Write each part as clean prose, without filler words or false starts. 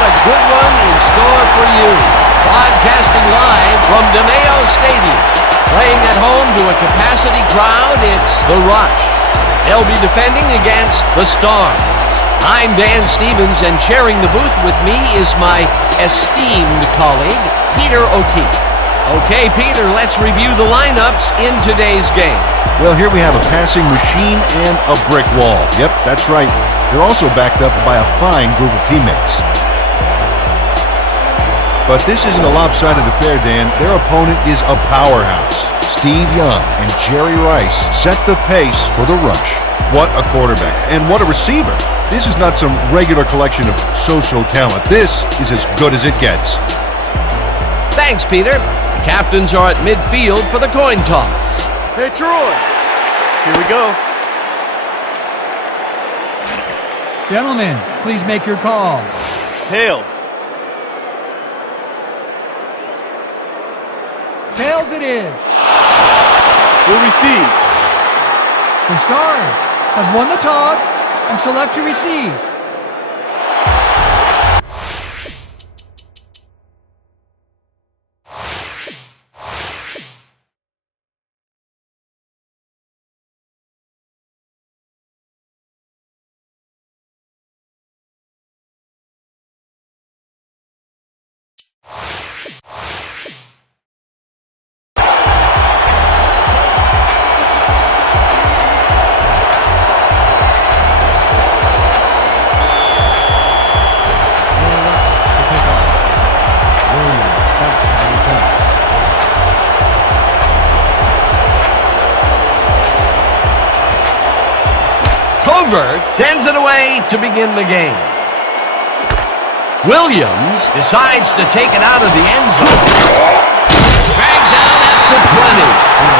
got a good one in store for you. Broadcasting live from DiMeo Stadium. Playing at home to a capacity crowd, it's the Rush. They'll be defending against the Stars. I'm Dan Stevens, and sharing the booth with me is my esteemed colleague, Peter O'Keefe. Okay, Peter, let's review the lineups in today's game. Well, here we have a passing machine and a brick wall. Yep, that's right. They're also backed up by a fine group of teammates. But this isn't a lopsided affair, Dan. Their opponent is a powerhouse. Steve Young and Jerry Rice set the pace for the Rush. What a quarterback, and what a receiver. This is not some regular collection of so-so talent. This is as good as it gets. Thanks, Peter. The captains are at midfield for the coin toss. Hey, Troy. Here we go. Gentlemen, please make your call. Tails. Tails it is. We'll receive. The Stars have won the toss and select to receive. Sends it away to begin the game. Williams decides to take it out of the end zone. Dragged down at the 20.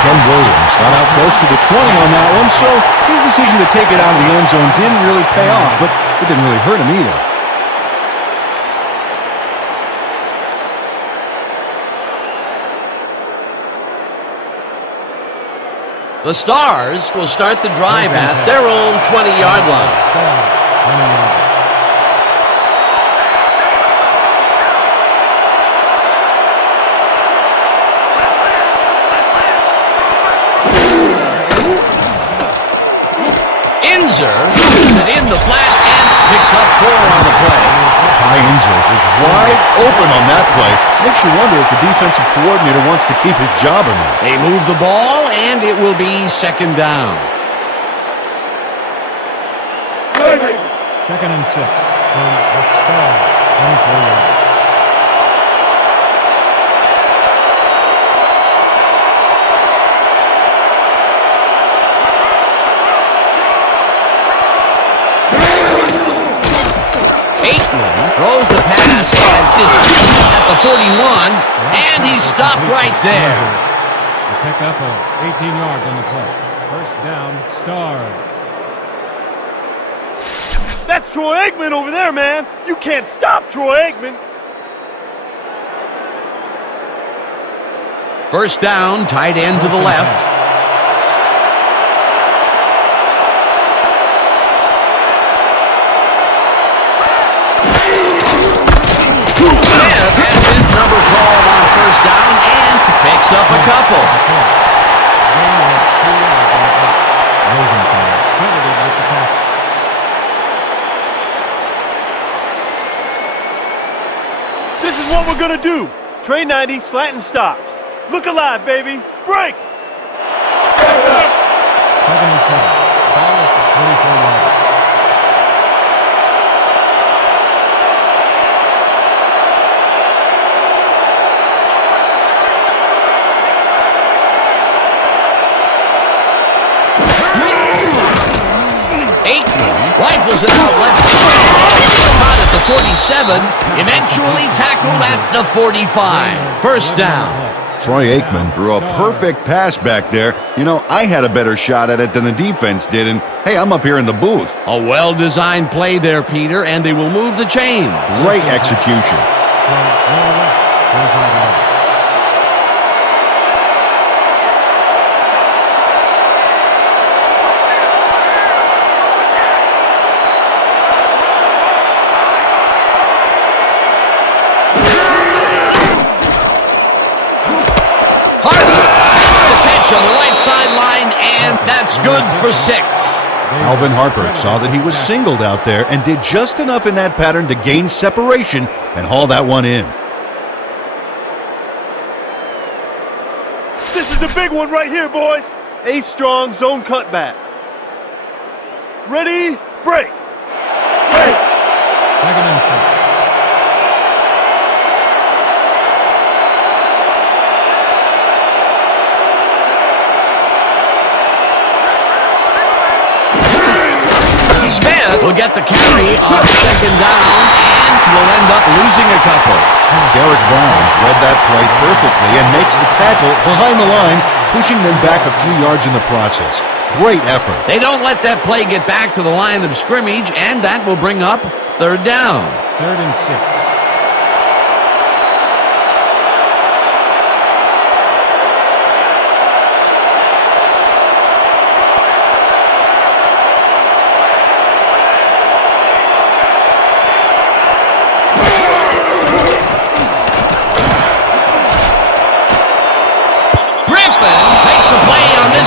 Ken Williams got out close to the 20 on that one, so his decision to take it out of the end zone didn't really pay off, but it didn't really hurt him either. The Stars will start the drive at their own 20-yard line. In the flat and picks up 4 on the play. Ty Inzer is wide open on that play. Makes you wonder if the defensive coordinator wants to keep his job or not. They move the ball, and it will be second down. Second and 6 from the Star, 24 yards. Throws the pass, and it's at the 41, and he's stopped right there. The pickup of 18 yards on the play. First down, Stars. That's Troy Aikman over there, man. You can't stop Troy Aikman. First down, tight end to the left. Number called on first down and picks up a couple. This is what we're going to do. Trey 90, slant and stops. Look alive, baby. Break! Second and 7. Ball at the 34 yards. Rifles it out left side. Caught at the 47. Eventually tackled at the 45. First down. Troy Aikman threw a perfect pass back there. You know, I had a better shot at it than the defense did, and hey, I'm up here in the booth. A well-designed play there, Peter, and they will move the chains. Great execution. sideline, and that's good for 6. Alvin Harper saw that he was singled out there and did just enough in that pattern to gain separation and haul that one in. This is the big one right here, boys. A strong zone cutback. Ready, break. Break. Second and 4. Smith will get the carry on 2nd down and will end up losing a couple. Derek Brown read that play perfectly and makes the tackle behind the line, pushing them back a few yards in the process. Great effort. They don't let that play get back to the line of scrimmage, and that will bring up 3rd down. 3rd and 6.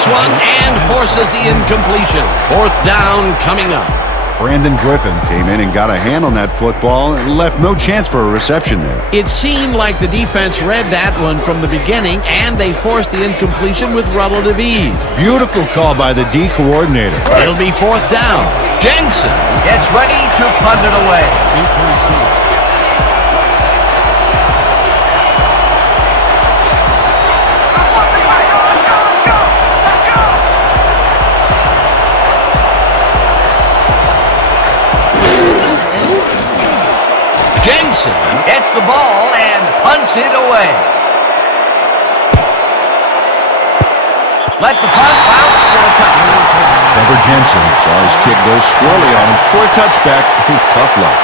One and forces the incompletion. 4th down coming up. Brandon Griffin came in and got a hand on that football and left no chance for a reception there. It seemed like the defense read that one from the beginning, and they forced the incompletion with relative ease. Beautiful call by the D coordinator. It'll be 4th down. Jensen gets ready to punt it away. Jensen gets the ball and punts it away. Let the punt bounce for a touchback. Trevor Jensen saw his kick go squarely on him for a touchback. Tough luck.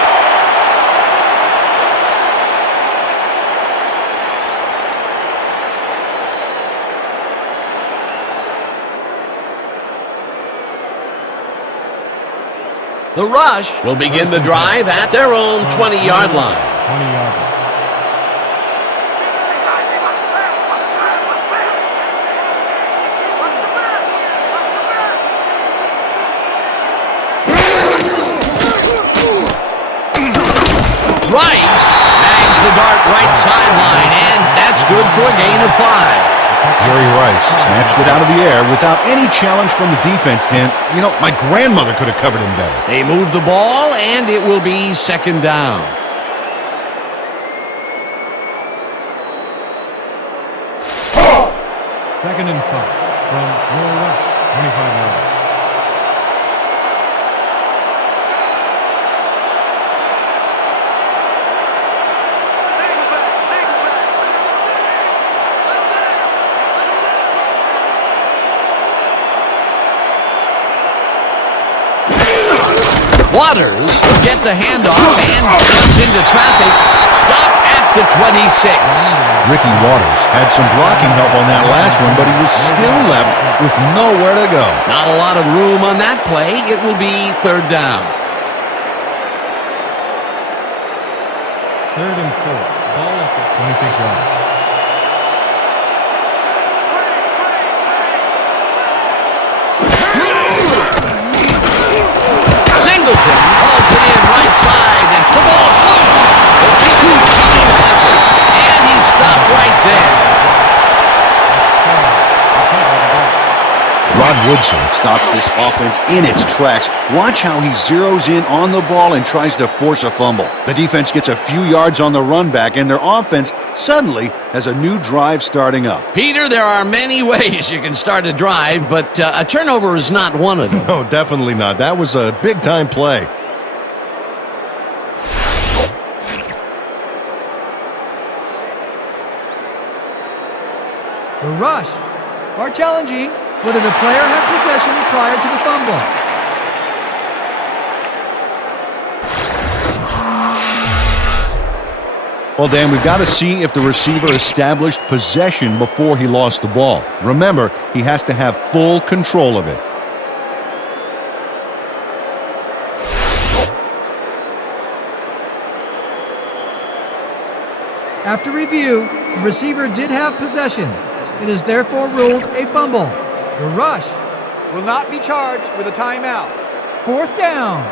The rush will begin the drive at their own 20-yard line. 20-yard line. Rice snags the dart right sideline, and that's good for a gain of 5. Jerry Rice snatched it out of the air without any challenge from the defense, Dan. You know, my grandmother could have covered him better. They move the ball, and it will be 2nd down. Second and 5 from Noah Rush, 25 yards. Waters will get the handoff and runs into traffic. Stopped at the 26. Ricky Waters had some blocking help on that last one, but he was still left with nowhere to go. Not a lot of room on that play. It will be 3rd down. 3rd and 4. Ball up at 26 yards. Singleton hauls it in right side, and the ball's loose. The visiting team has it, and he's stopped right there. Rod Woodson stops this offense in its tracks. Watch how he zeroes in on the ball and tries to force a fumble. The defense gets a few yards on the run back, and their offense suddenly has a new drive starting up. Peter, there are many ways you can start a drive, but a turnover is not one of them. No, definitely not. That was a big-time play. The rush are challenging whether the player had possession prior to the fumble. Well, Dan, we've got to see if the receiver established possession before he lost the ball. Remember, he has to have full control of it. After review, the receiver did have possession. It is therefore ruled a fumble. The rush will not be charged with a timeout. 4th down.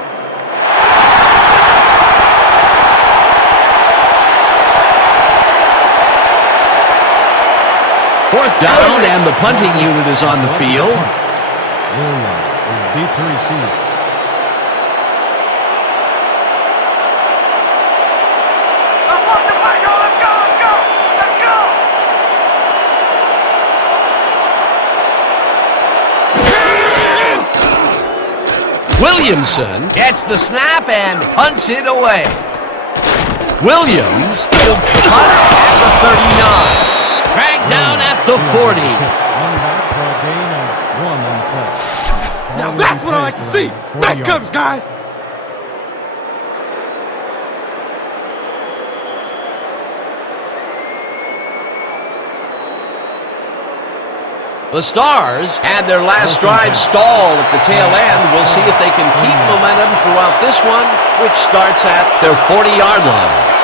Fourth down, and the punting unit is on the field. Williams is deep to receive. Williamson gets the snap and punts it away. Williams fields the punt at the 39. Dragged down at the 40. One back for a gain of 1 on the play. Now that's what I like to see. Nice coverage, guys. The Stars had their last drive stalled at the tail end. We'll see if they can keep momentum throughout this one, which starts at their 40-yard line.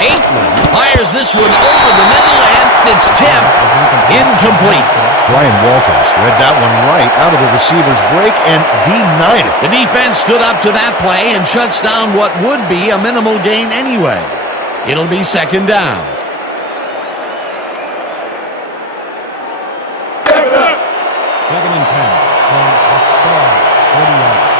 Aikman fires this one over the middle, and it's tipped. Incomplete. Brian Walters read that one right out of the receiver's break and denied it. The defense stood up to that play and shuts down what would be a minimal gain anyway. It'll be 2nd down. 2nd and 10 from the Star, 40 yards.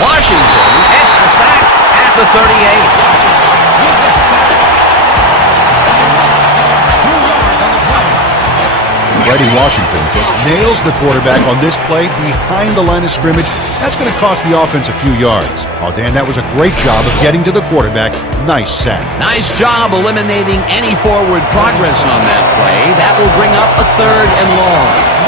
Washington gets the sack at the 38. Freddie Washington just nails the quarterback on this play behind the line of scrimmage. That's going to cost the offense a few yards. Oh, Dan, that was a great job of getting to the quarterback. Nice sack. Nice job eliminating any forward progress on that play. That will bring up a 3rd and long.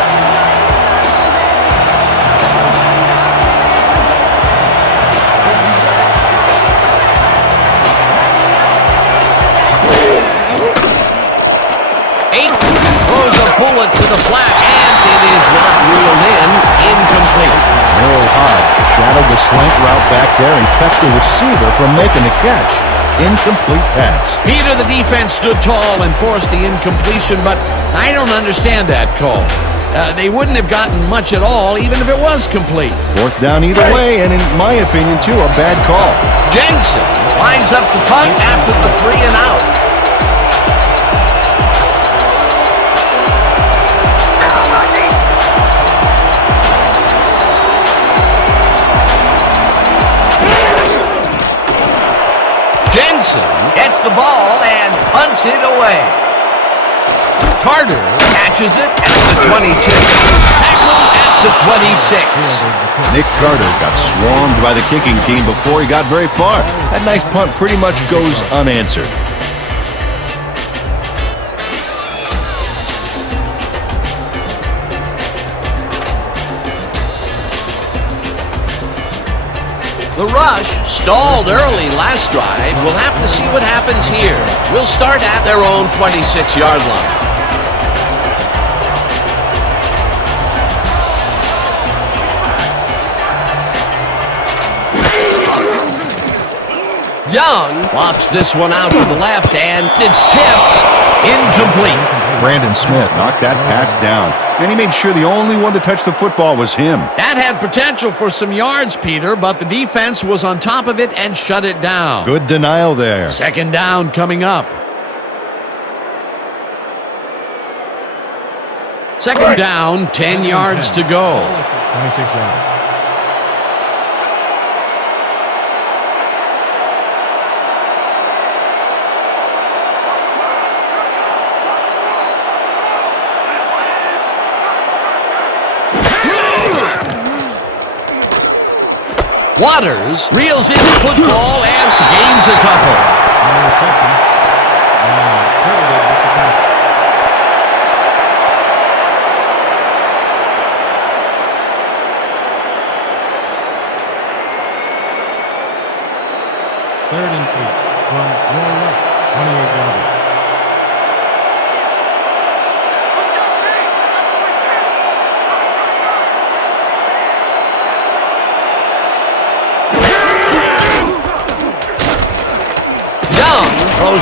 Throws a bullet to the flat, and it is not reeled in. Incomplete. Merrill Hodge shadowed the slant route back there and kept the receiver from making the catch. Incomplete pass. Peter, the defense stood tall and forced the incompletion, but I don't understand that call. They wouldn't have gotten much at all, even if it was complete. 4th down either way, and in my opinion, too, a bad call. Jensen lines up the punt after the 3 and out. Jensen gets the ball and punts it away. Carter catches it at the 22. Tackled at the 26. Nick Carter got swarmed by the kicking team before he got very far. That nice punt pretty much goes unanswered. The rush stalled early last drive. We'll have to see what happens here. We'll start at their own 26-yard line. Young lofts this one out to the left, and it's tipped. Incomplete. Brandon Smith knocked that pass down, and he made sure the only one to touch the football was him. That had potential for some yards, Peter, but the defense was on top of it and shut it down. Good denial there. 2nd down coming up. 2nd down, 10 yards to go. 26 yards. Waters reels in the football and gains a couple. Third and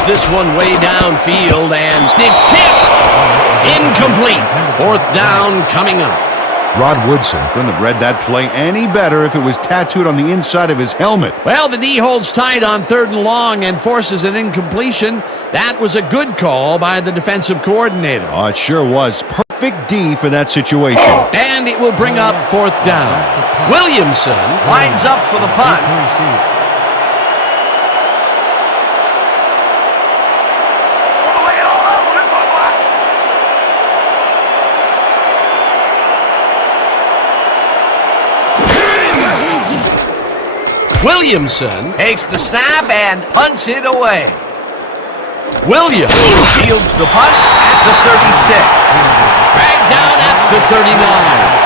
Fires this one way downfield, and it's tipped. Incomplete. Fourth down coming up. Rod Woodson couldn't have read that play any better if it was tattooed on the inside of his helmet. Well, the D holds tight on 3rd and long and forces an incompletion. That was a good call by the defensive coordinator. Oh, it sure was. Perfect D for that situation. And it will bring up 4th down. Williamson lines up for the punt. Williamson takes the snap and punts it away. Williams fields the punt at the 36. Dragged down at the 39.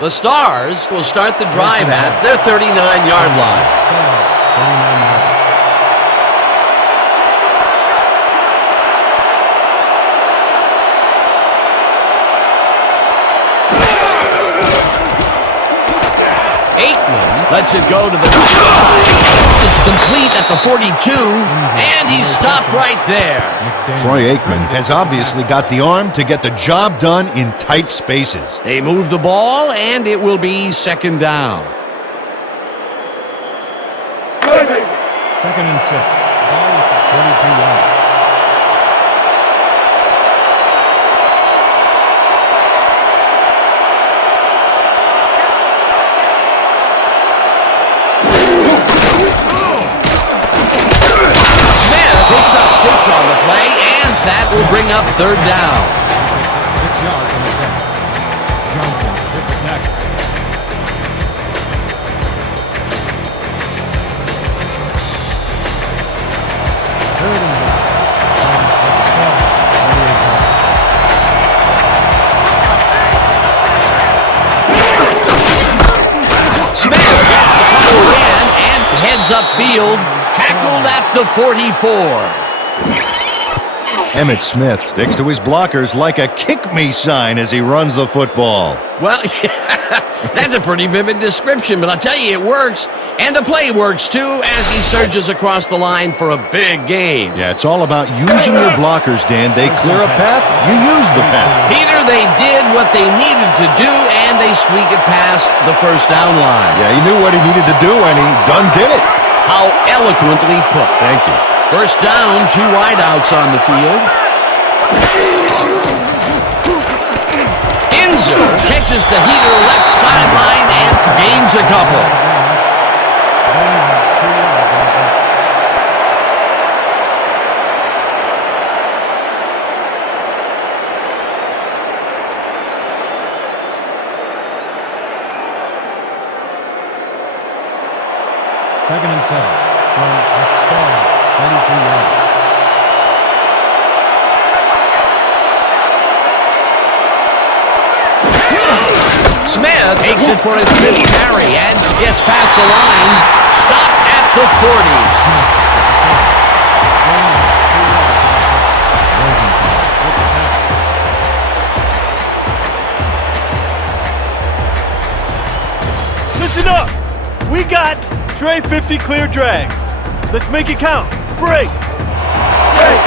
The Stars will start the drive at their 39-yard line. Lets it go to the side. It's complete at the 42, and he's stopped right there. Troy Aikman has obviously got the arm to get the job done in tight spaces. They move the ball, and it will be 2nd down. 2nd and 6. Ball at the 32-yard. Picks up 6 on the play, and that will bring up 3rd down. 6 yards on the catch. Johnson hit the tackle. Third and goal. Smith gets the ball in and heads upfield. Tackled at the 44. Emmitt Smith sticks to his blockers like a kick-me sign as he runs the football. Well, that's a pretty vivid description, but I'll tell you, it works. And the play works, too, as he surges across the line for a big gain. Yeah, it's all about using your blockers, Dan. They clear a path, you use the path. Peter, they did what they needed to do, and they squeak it past the 1st down line. Yeah, he knew what he needed to do, and he done did it. How eloquently put. Thank you. 1st down, 2 wideouts on the field. Inzer catches the heater left sideline and gains a couple. Second and 7 from the Stars, 32 yards. Smith takes it for his 5th carry and gets past the line. Stopped at the 40. Listen up. We got Trey 50 clear drags. Let's make it count. Break. Break.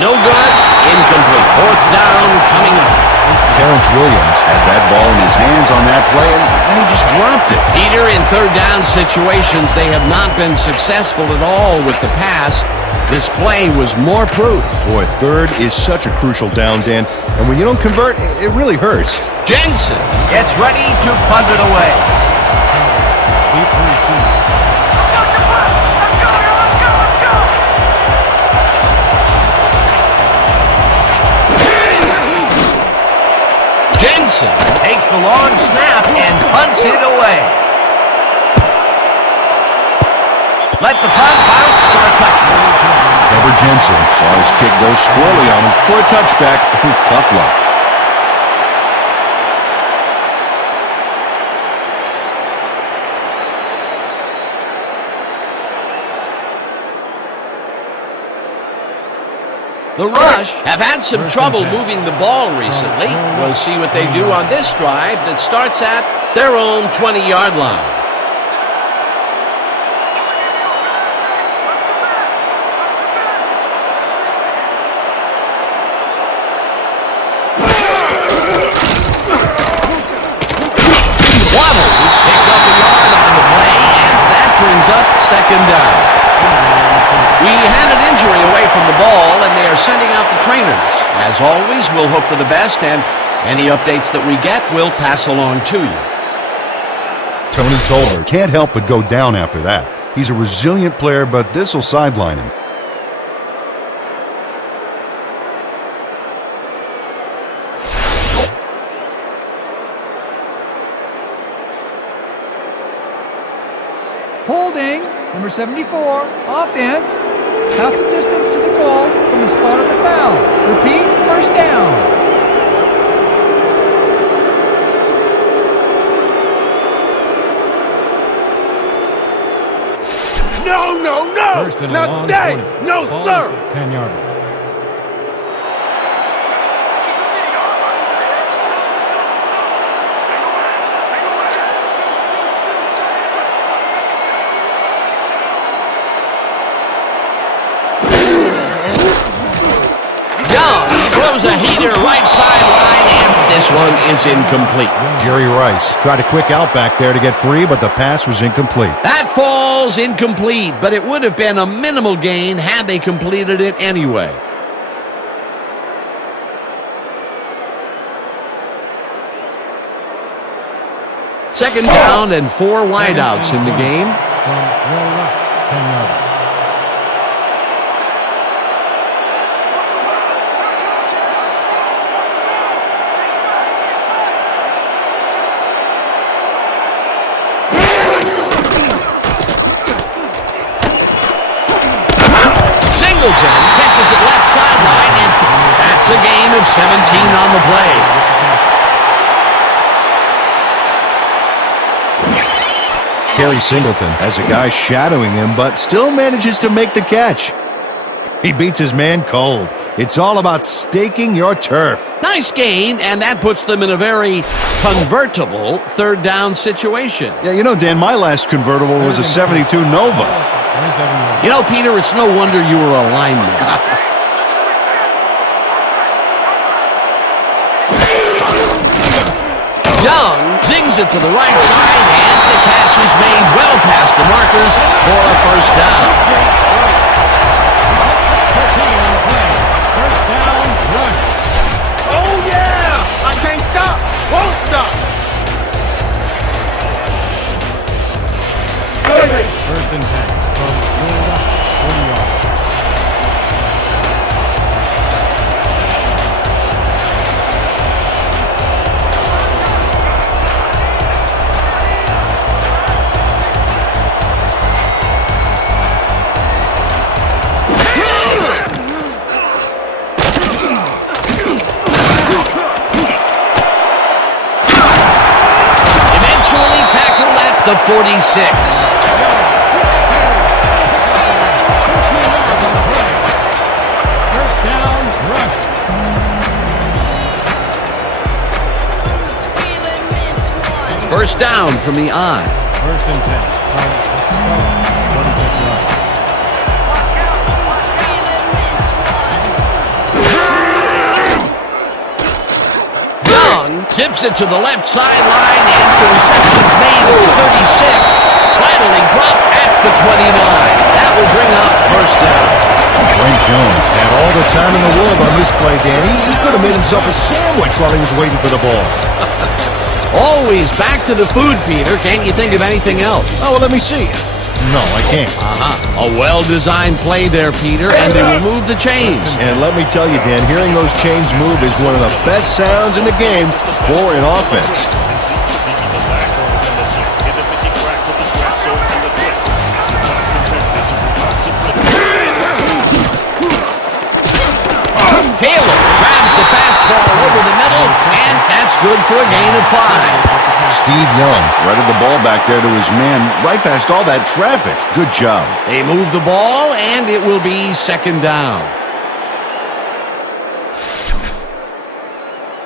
No good. Incomplete. 4th down coming up. Terrence Williams had that ball in his hands on that play, and he just dropped it. Peter, in 3rd down situations, they have not been successful at all with the pass. This play was more proof. Boy, 3rd is such a crucial down, Dan, and when you don't convert, it really hurts. Jensen gets ready to punt it away. Deep to receive. Jensen takes the long snap and punts it away. Let the punt bounce for a touchback. Trevor Jensen saw his kick go squirrely on him for a touchback. Tough luck. The Rush have had some trouble moving the ball recently. We'll see what they do on this drive that starts at their own 20-yard line. Waddles picks up a yard on the play, and that brings up second down. We had an injury away from the ball, and they are sending out the trainers. As always, we'll hope for the best, and any updates that we get, we'll pass along to you. Tony Tolbert can't help but go down after that. He's a resilient player, but this will sideline him. Holding, number 74, offense. Half the distance to the goal from the spot of the foul. Repeat, first down. No, no, no! First and a Not long today! 20. No, Ball sir! 10-yarder. Throws a heater right sideline, and this one is incomplete. Jerry Rice tried a quick out back there to get free, but the pass was incomplete. That falls incomplete, but it would have been a minimal gain had they completed it anyway. Second down and 4 wideouts in the game. From Will Rush, 10-yarder. Catches it left sideline, and that's a gain of 17 on the play. Kerry Singleton has a guy shadowing him, but still manages to make the catch. He beats his man cold. It's all about staking your turf. Nice gain, and that puts them in a very convertible third down situation. Yeah, you know, Dan, my last convertible was a 72 Nova. You know, Peter, it's no wonder you were a lineman. Young zings it to the right side, and the catch is made well past the markers for a first down. First down, Rush. Oh, yeah! I can't stop! Won't stop! First and 10 from Will Rush, 40 yards. Eventually tackled at the 46. First down from the I. First and 10 from the Star, 46 yards. Young zips it to the left sideline, and the reception's made at the 36. Finally dropped at the 29. That will bring up first down. Brent Jones had all the time in the world on this play, Danny. He could have made himself a sandwich while he was waiting for the ball. Always back to the food, Peter. Can't you think of anything else? Oh, well, let me see. No, I can't. A well-designed play there, Peter, and they remove the chains. And let me tell you, Dan, hearing those chains move is one of the best sounds in the game for an offense. fastball over the middle, and that's good for a gain of 5. Steve Young threaded the ball back there to his man right past all that traffic. Good job. They move the ball, and it will be second down.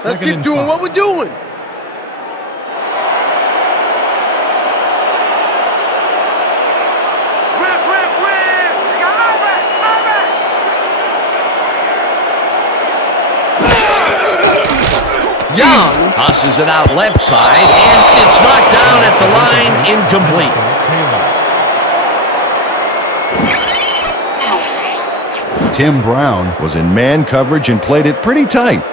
Let's keep doing what we're doing. Young tosses it out left side, and it's knocked down at the line, incomplete. Tim Brown was in man coverage and played it pretty tight.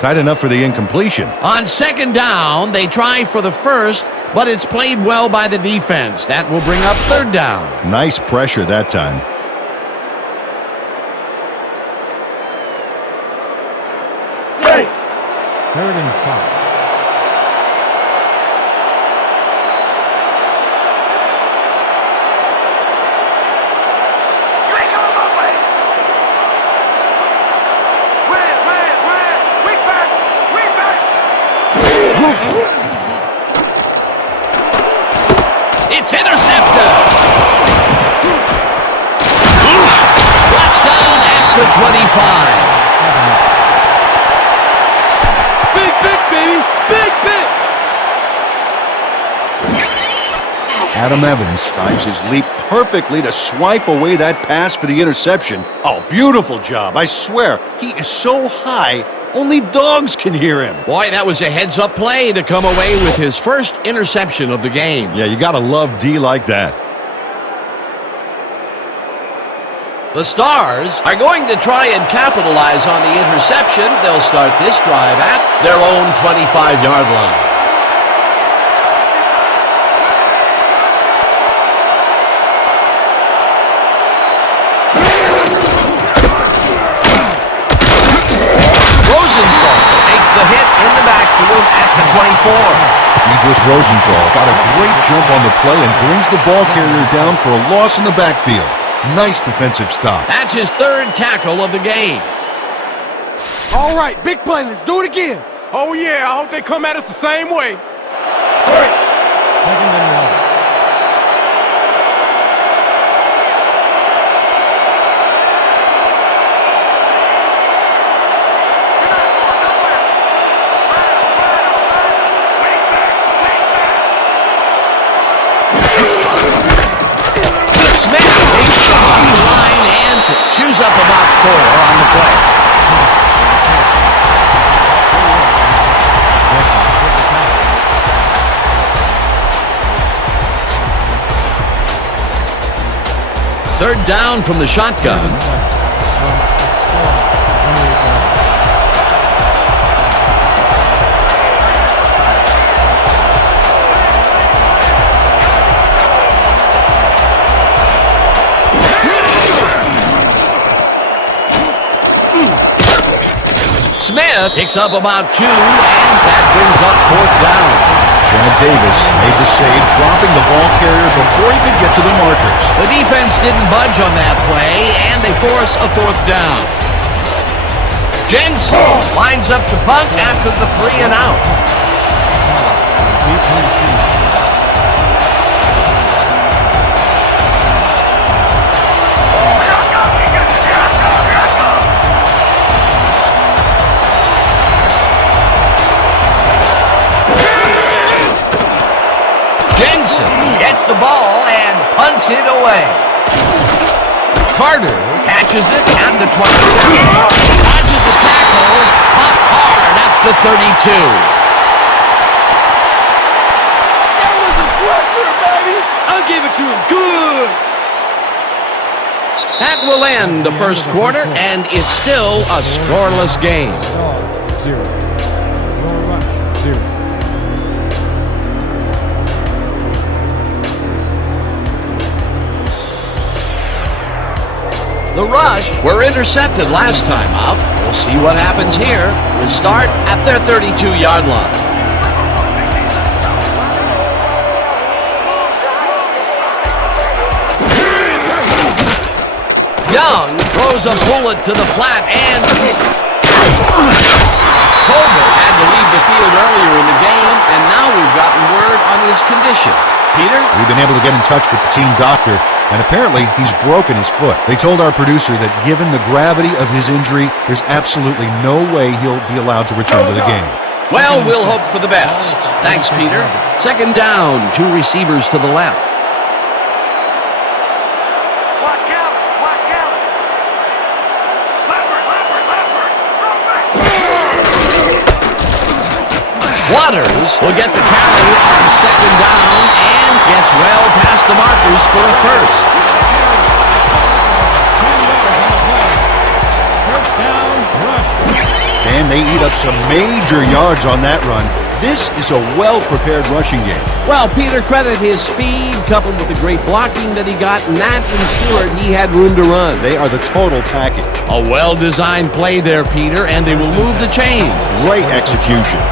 Tight enough for the incompletion. On second down, they try for the first, but it's played well by the defense. That will bring up third down. Nice pressure that time. Third and 5. It's intercepted. Brought down at the 25. Baby, big. Adam Evans times his leap perfectly to swipe away that pass for the interception. Oh, beautiful job. I swear, he is so high, only dogs can hear him. Boy, that was a heads-up play to come away with his first interception of the game. Yeah, you gotta love D like that. The Stars are going to try and capitalize on the interception. They'll start this drive at their own 25-yard line. Rosenthal takes the hit in the backfield at the 24. Idris Rosenthal got a great jump on the play and brings the ball carrier down for a loss in the backfield. Nice defensive stop. That's his third tackle of the game. All right, big play. Let's do it again. Oh, yeah. I hope they come at us the same way. Hurry. Second and 1. Chews up about 4 on the play. Third down from the shotgun. Smith picks up about 2, and that brings up fourth down. Chad Davis made the save, dropping the ball carrier before he could get to the markers. The defense didn't budge on that play, and they force a fourth down. Jensen lines up to punt after the 3 and out. Jensen gets the ball and punts it away. Carter catches it at the 27. Dodges a tackle, popped hard at the 32. That was a pressure, baby. I'll give it to him good. That will end the first quarter, and it's still a scoreless game. Stars, 0. Your rush, 0. The Rush were intercepted last time out. We'll see what happens here. We'll start at their 32-yard line. Young throws a bullet to the flat and Colbert had to leave the field earlier in the game, and now we've gotten word on his condition. Peter? We've been able to get in touch with the team doctor, and apparently he's broken his foot. They told our producer that given the gravity of his injury, there's absolutely no way he'll be allowed to return to the game. Well, we'll hope for the best. Thanks, Peter. Second down, 2 receivers to the left. Watch out! Watch out! Waters will get the carry on second down and gets well past the markers for a first. First down, rush. And they eat up some major yards on that run. This is a well-prepared rushing game. Well, Peter, credit his speed coupled with the great blocking that he got, and that ensured he had room to run. They are the total package. A well-designed play there, Peter, and they will move the chains. Great execution.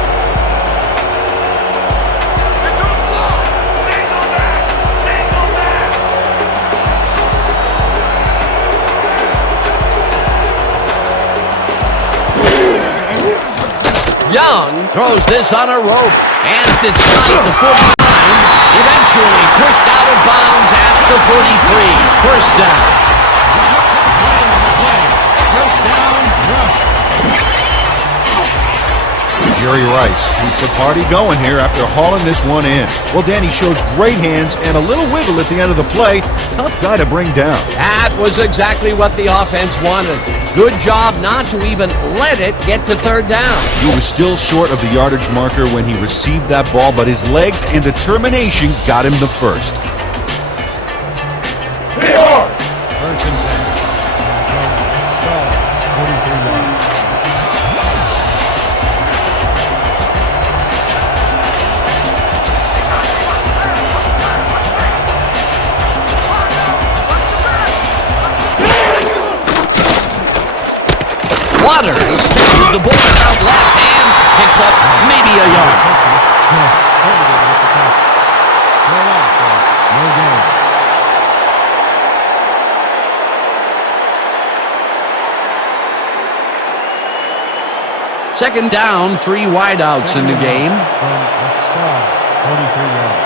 Young throws this on a rope, and it's not at the 49. Eventually pushed out of bounds at the 43. First down. First down, rush. Jerry Rice keeps the party going here after hauling this one in. Well, Danny shows great hands and a little wiggle at the end of the play. Tough guy to bring down. That was exactly what the offense wanted. Good job not to even let it get to third down. He was still short of the yardage marker when he received that ball, but his legs and determination got him the first. First and 10. Stall, 43 yards. Waters pitches the ball out left and picks up maybe a yard. No game. Second down, 3 wideouts in the game. From the Star, 43 yards.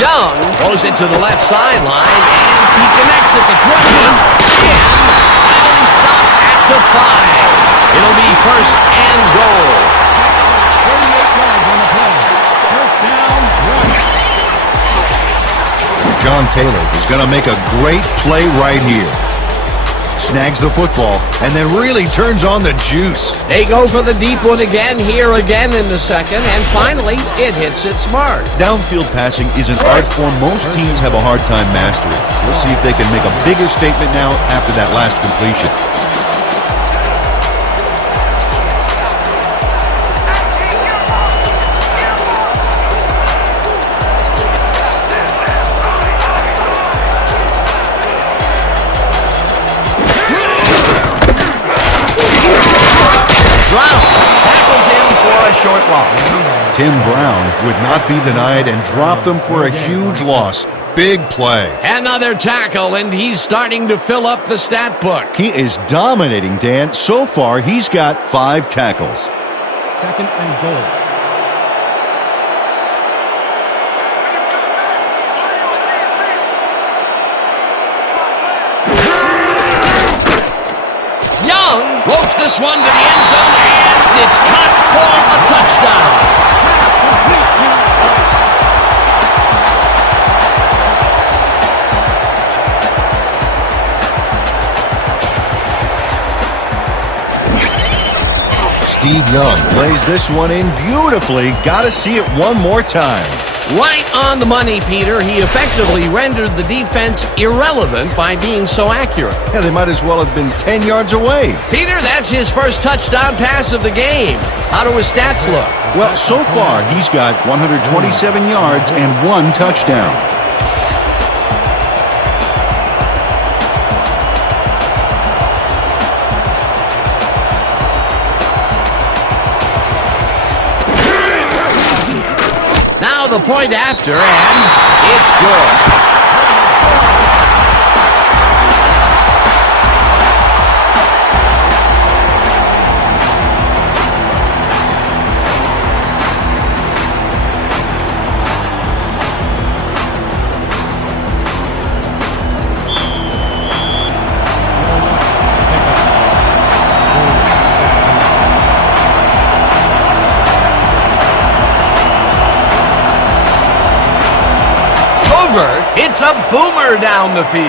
Young throws it to the left sideline, and he connects at the 20, and finally stopped at the 5. It'll be first and goal. 38 yards on the play. First down, rush. John Taylor is going to make a great play right here. Snags the football and then really turns on the juice. They go for the deep one again in the second, and finally it hits its mark. Downfield passing is an art form most teams have a hard time mastering. We'll see if they can make a bigger statement now after that last completion. Short loss. Tim Brown would not be denied and dropped them for a huge loss. Big play. Another tackle, and he's starting to fill up the stat book. He is dominating, Dan. So far, he's got 5 tackles. Second and goal. Young ropes this one to the end zone, and it's caught for a touchdown. Steve Young plays this one in beautifully. Got to see it one more time. Right on the money, Peter. He effectively rendered the defense irrelevant by being so accurate. Yeah, they might as well have been 10 yards away. Peter, that's his first touchdown pass of the game. How do his stats look? Well, so far, he's got 127 yards and 1 touchdown. Now the point after, and it's good. It's a boomer down the field.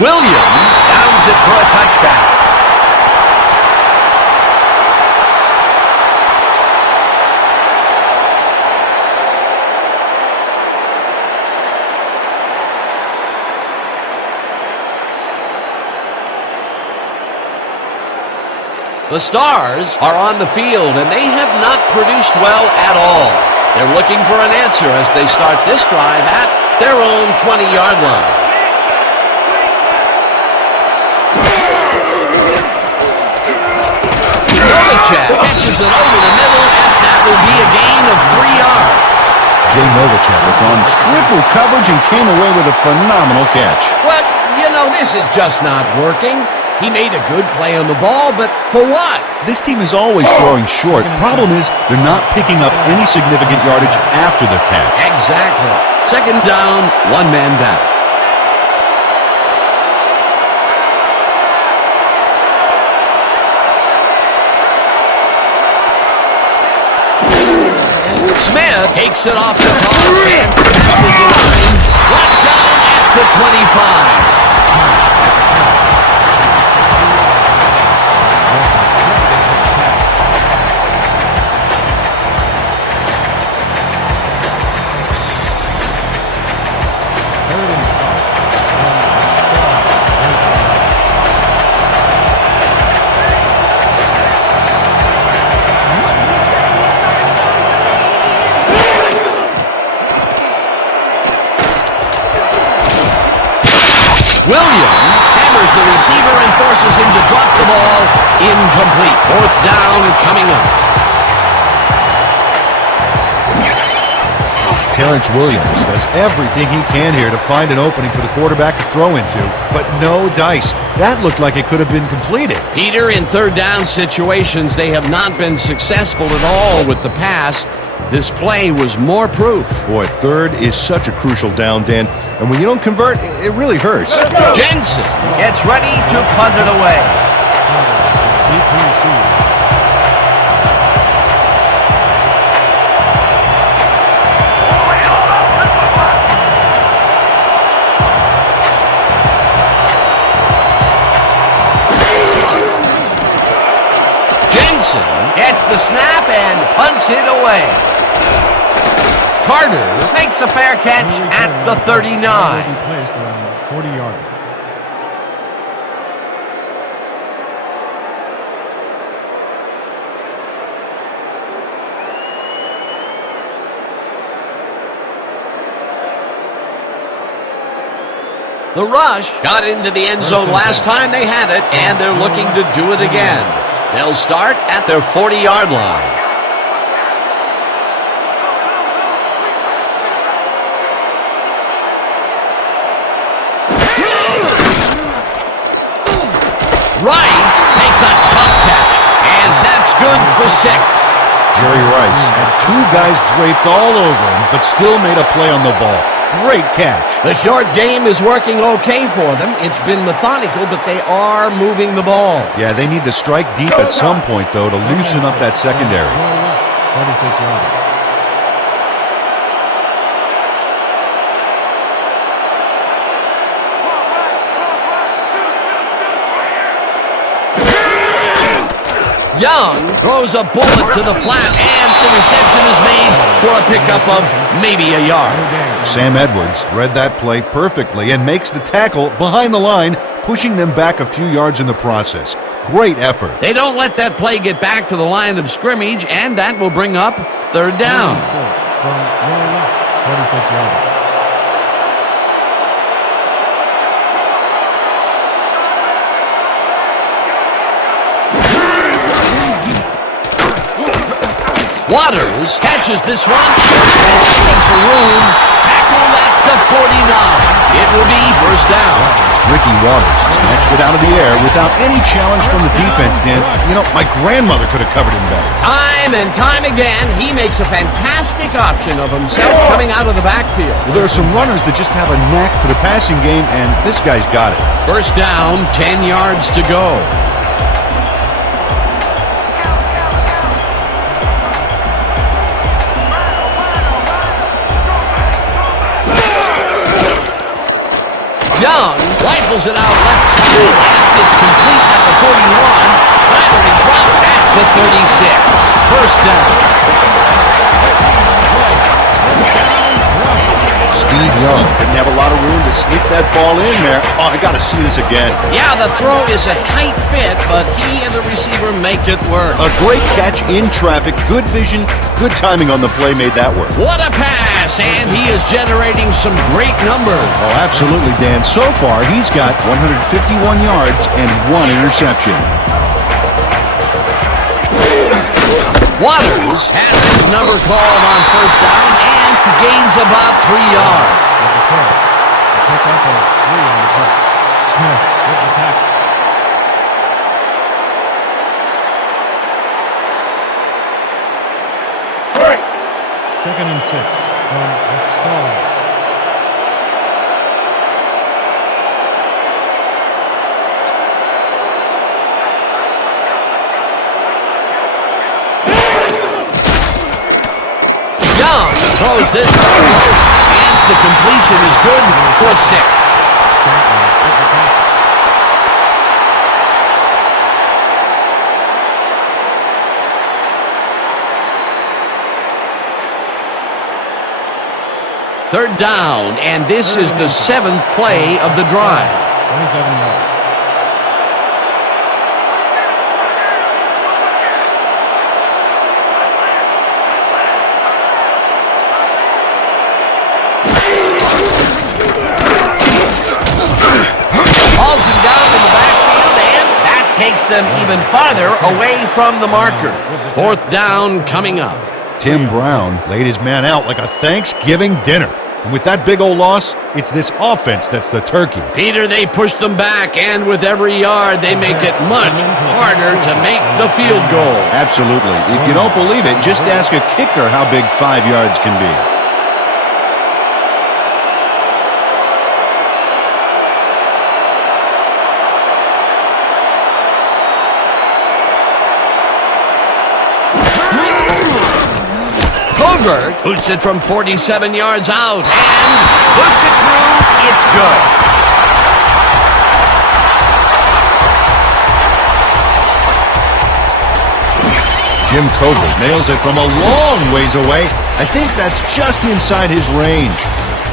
Williams downs it for a touchback. The Stars are on the field, and they have not produced well at all. They're looking for an answer as they start this drive at their own 20-yard line. Novacek catches it over the middle, and that will be a gain of 3 yards. Jay Novacek took on triple coverage and came away with a phenomenal catch. Well, you know, this is just not working. He made a good play on the ball, but for what? This team is always throwing short. Problem is, they're not picking up any significant yardage after the catch. Exactly. Second down, one man down. Smith takes it off the toss and passes the line. Brought down at the 25. Williams hammers the receiver and forces him to drop the ball. Incomplete. Fourth down coming up. Terrence Williams does everything he can here to find an opening for the quarterback to throw into, but no dice. That looked like it could have been completed. Peter, in third down situations, they have not been successful at all with the pass. This play was more proof. Boy, third is such a crucial down, Dan, and when you don't convert, it really hurts. Jensen gets ready to punt it away. Jensen gets the snap and punts it away. Carter makes a fair catch at the 39. Placed around 40 yards. The Rush got into the end zone last time they had it, and they're looking to do it again. They'll start at their 40-yard line. Rice makes a tough catch, and that's good for 6. Jerry Rice had 2 guys draped all over him, but still made a play on the ball. Great catch. The short game is working okay for them. It's been methodical, but they are moving the ball. Yeah, they need to strike deep at some point, though, to loosen up that secondary. 46 yards. Young throws a bullet to the flat, and the reception is made for a pickup of maybe a yard. Sam Edwards read that play perfectly and makes the tackle behind the line, pushing them back a few yards in the process. Great effort. They don't let that play get back to the line of scrimmage, and that will bring up third down. From 46 yards. Waters catches this one and is looking for room. Tackled at the 49. It will be first down. Ricky Waters snatched it out of the air without any challenge from the defense, Dan. You know, my grandmother could have covered him better. Time and time again, he makes a fantastic option of himself coming out of the backfield. Well, there are some runners that just have a knack for the passing game, and this guy's got it. First down, 10 yards to go. Young rifles it out left side, and it's complete at the 41. Finally dropped at the 36. First down. Steve Young didn't have a lot of room to sneak that ball in there. Oh, I got to see this again. Yeah, the throw is a tight fit, but he and the receiver make it work. A great catch in traffic, good vision, good timing on the play made that work. What a pass, and he is generating some great numbers. Oh, absolutely, Dan. So far, he's got 151 yards and 1 interception. Waters has his number called on first down and gains about 3 yards. The pick up of 3 on the play. Smith with the tackle. Second and 6 from the Stars. Young throws this one close, and the completion is good for 6. Third down, and this is the 7th play of the drive. 27 yards. Hauls him down in the backfield, and that takes them even farther away from the marker. Fourth down coming up. Tim Brown laid his man out like a Thanksgiving dinner. And with that big old loss, it's this offense that's the turkey. Peter, they push them back, and with every yard, they make it much harder to make the field goal. Absolutely. If you don't believe it, just ask a kicker how big 5 yards can be. Boots it from 47 yards out, and boots it through. It's good. Jim Covert nails it from a long ways away. I think that's just inside his range.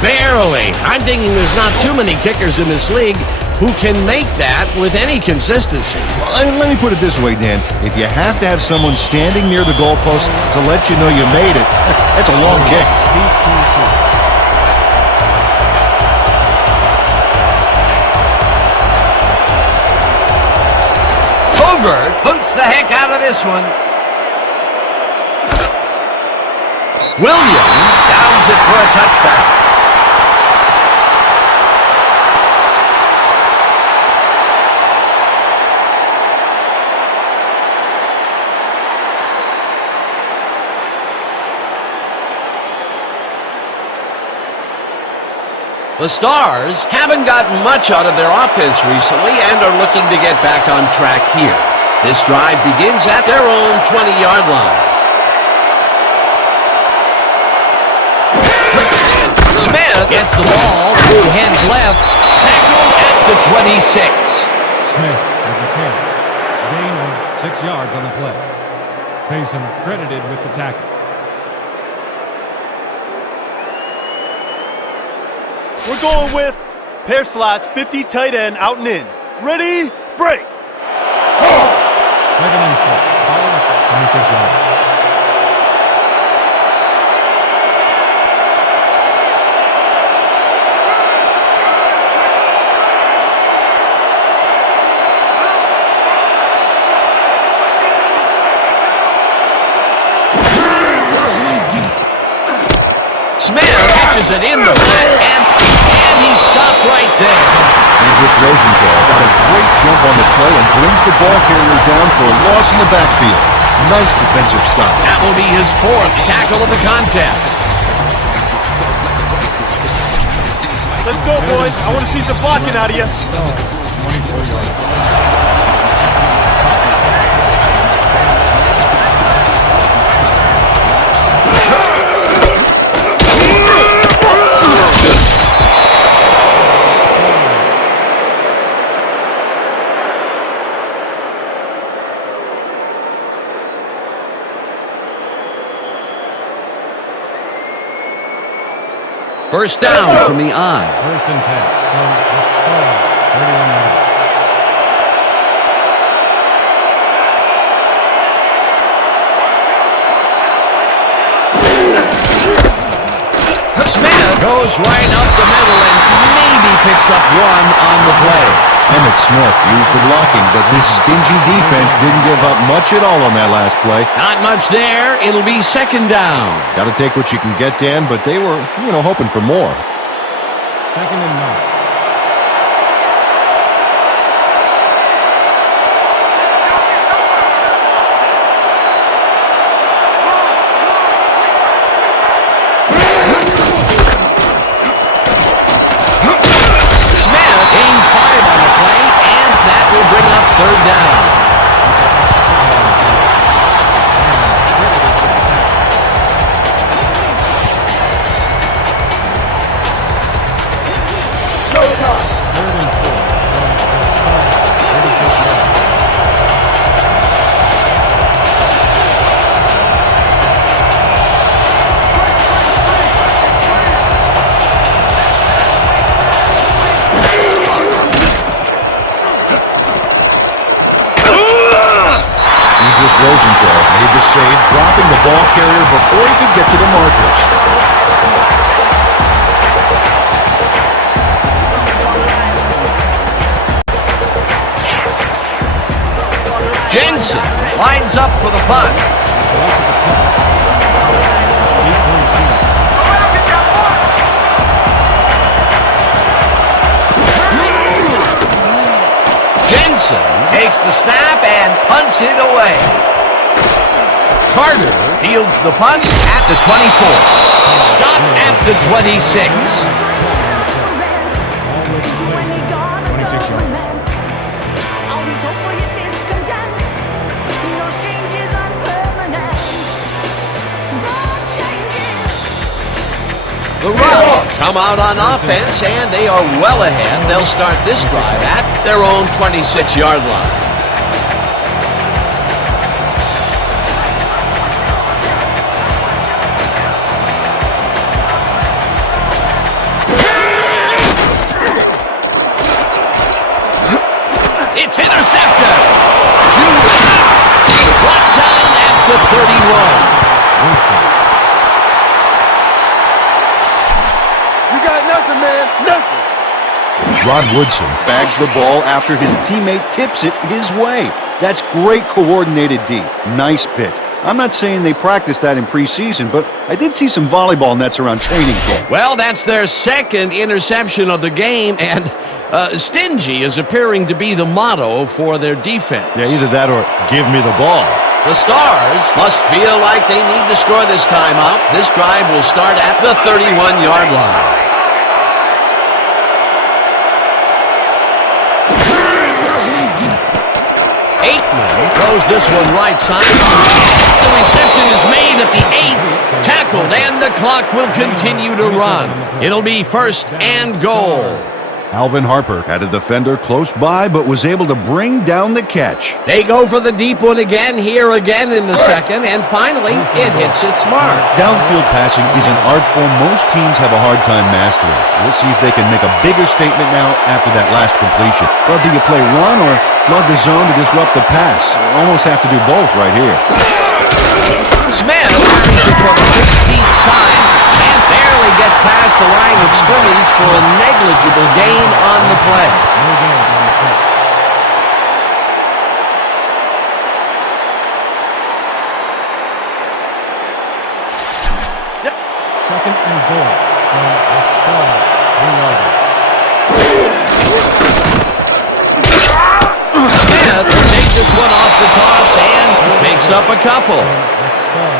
Barely. I'm thinking there's not too many kickers in this league who can make that with any consistency. Well, let me put it this way, Dan. If you have to have someone standing near the goalposts to let you know you made it, that's a long kick. Covert boots the heck out of this one. Williams downs it for a touchback. The Stars haven't gotten much out of their offense recently and are looking to get back on track here. This drive begins at their own 20-yard line. Smith gets the ball, hands left, tackled at the 26. Smith with the carry. Gain of 6 yards on the play. Faison credited with the tackle. We're going with pair slots, 50 tight end, out and in. Ready, break. Second and 4. Ball at 26 yards. Smith catches it in the back, and he's stopped right there. Andrews Rosenthal got a great jump on the play and brings the ball carrier down for a loss in the backfield. Nice defensive stop. That will be his 4th tackle of the contest. Let's go, boys. I want to see some blocking out of you. First down from the I. First and 10 from the star, 31 yards. Smith goes right up the middle and maybe picks up 1 on the play. Emmitt Smith used the blocking, but this stingy defense didn't give up much at all on that last play. Not much there. It'll be 2nd down. Got to take what you can get, Dan, but they were, hoping for more. 2nd and 9. Gains 5 on the play, and that will bring up 3rd down. Rosenthal made the save, dropping the ball carrier before he could get to the markers. Jensen lines up for the punt. Jensen takes the snap and punts it away. Carter fields the punt at the 24. Stopped at the 26. The Rush come out on offense, and they are well ahead. They'll start this drive at their own 26-yard line. It's intercepted. Judah brought down at the 31. Nothing, man. Nothing. Rod Woodson bags the ball after his teammate tips it his way. That's great coordinated D. Nice pick. I'm not saying they practiced that in preseason, but I did see some volleyball nets around training camp. Well, that's their 2nd interception of the game, and stingy is appearing to be the motto for their defense. Yeah, either that or give me the ball. The Stars must feel like they need to score this time out. This drive will start at the 31-yard line. Throws this one right side. The reception is made at the 8. Tackled, and the clock will continue to run. It'll be 1st and goal. Alvin Harper had a defender close by, but was able to bring down the catch. They go for the deep one again, here again in the 2nd, and finally, it hits its mark. Downfield passing is an art form most teams have a hard time mastering. We'll see if they can make a bigger statement now after that last completion. Well, do you play run or flood the zone to disrupt the pass? Almost have to do both right here. Smith carries it for the 15th time and barely gets past the line of scrimmage for a negligible gain on the play. Second and goal from the star. Smith will take this one off the toss and picks up a couple. The star.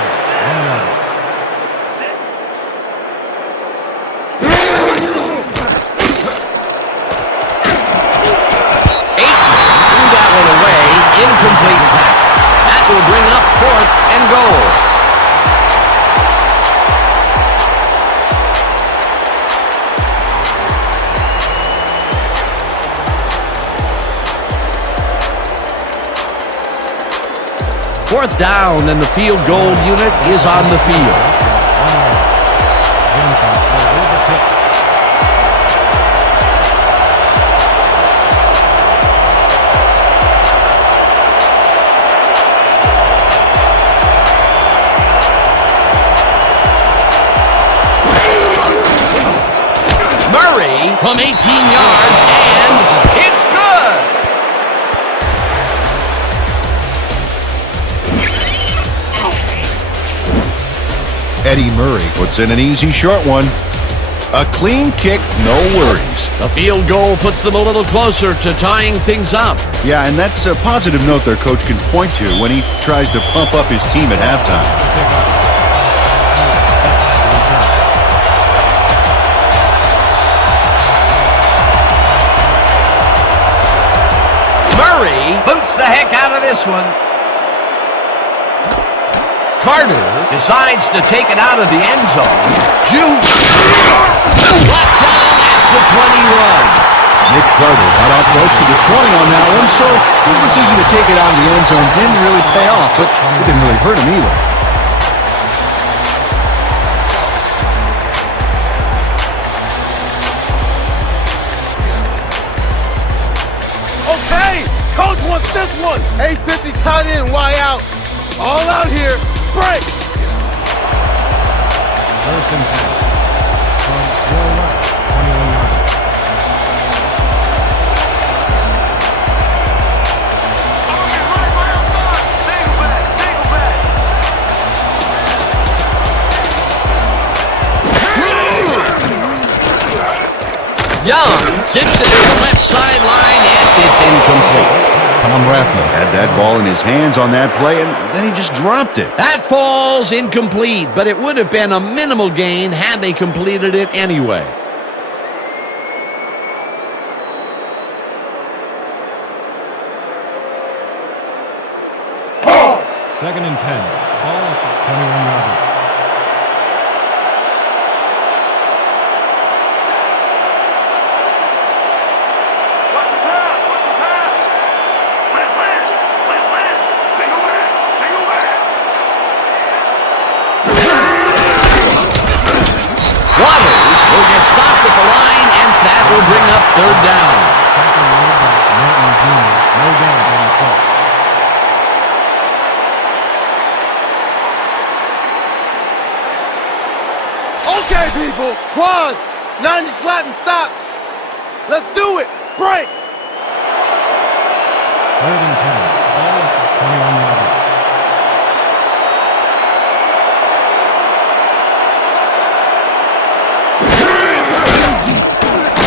8 threw that one away. Incomplete pass. That will bring up 4th and goal. Fourth down, and the field goal unit is on the field. Murray from 18 yards, and it's good! Eddie Murray puts in an easy short one. A clean kick, no worries. The field goal puts them a little closer to tying things up. Yeah, and that's a positive note their coach can point to when he tries to pump up his team at halftime. Murray boots the heck out of this one. Carter decides to take it out of the end zone. Jukes. Brought down at the 21. Nick Carter got out close to the 20 on that one, so his decision to take it out of the end zone didn't really pay off, but it didn't really hurt him either. Okay, coach wants this one. Ace 50 tight in, Y out. All out here. Break. First and 10 from Joe Rush, 21 yards. Young zips it to the left sideline, and it's incomplete. Tom Rathman had that ball in his hands on that play, and then he just dropped it. That falls incomplete, but it would have been a minimal gain had they completed it anyway. Second and 10. Ball at the 21-yard line. Waters will get stopped at the line, and that will bring up 3rd down. Tackle made by Norton Jr. No down on the play. Okay, people. Quads. 90 slatting stops. Let's do it. Break. 3rd and 10. Ball at the 21-yard line.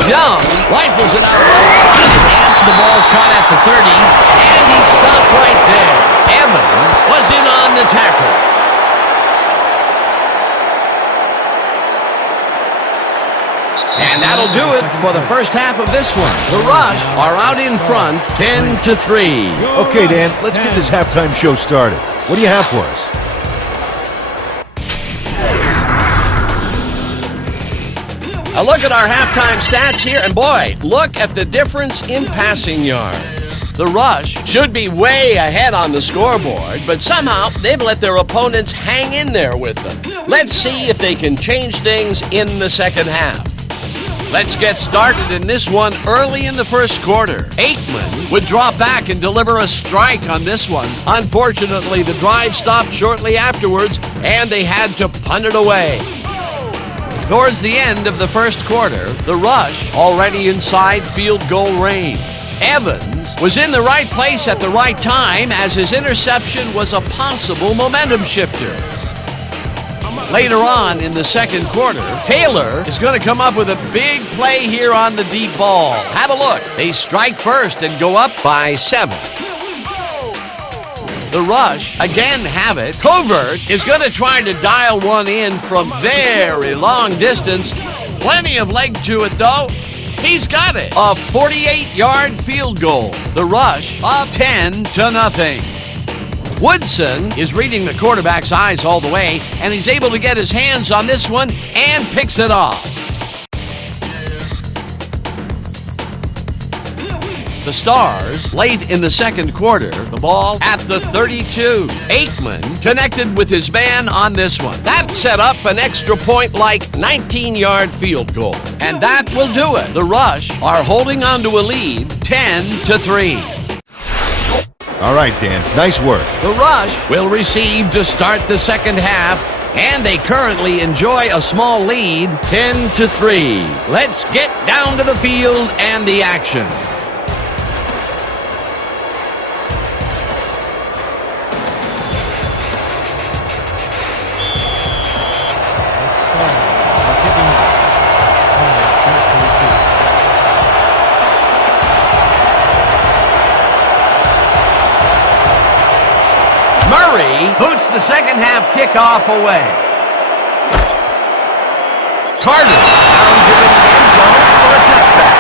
Young rifles it out outside, and the ball's caught at the 30, and he stopped right there. Evans was in on the tackle. And that'll do it for the first half of this one. The Rush are out in front, 10-3. Okay, Dan, let's get this halftime show started. What do you have for us? A look at our halftime stats here, and boy, look at the difference in passing yards. The Rush should be way ahead on the scoreboard, but somehow they've let their opponents hang in there with them. Let's see if they can change things in the second half. Let's get started in this one early in the first quarter. Aikman would drop back and deliver a strike on this one. Unfortunately, the drive stopped shortly afterwards, and they had to punt it away. Towards the end of the first quarter, the Rush already inside field goal range. Evans was in the right place at the right time, as his interception was a possible momentum shifter. Later on in the second quarter, Taylor is going to come up with a big play here on the deep ball. Have a look. They strike first and go up by 7. The rush again have it. Covert is going to try to dial one in from very long distance. Plenty of leg to it, though. He's got it. A 48-yard field goal. The rush up 10-0. Woodson is reading the quarterback's eyes all the way, and he's able to get his hands on this one and picks it off. The Stars, late in the second quarter, the ball at the 32. Aikman connected with his man on this one. That set up an extra point-like 19-yard field goal. And that will do it. The Rush are holding on to a lead 10-3. All right, Dan. Nice work. The Rush will receive to start the second half, and they currently enjoy a small lead, 10-3. Let's get down to the field and the action. Boots the second half kickoff away. Carter pounds it in the end zone for a touchback.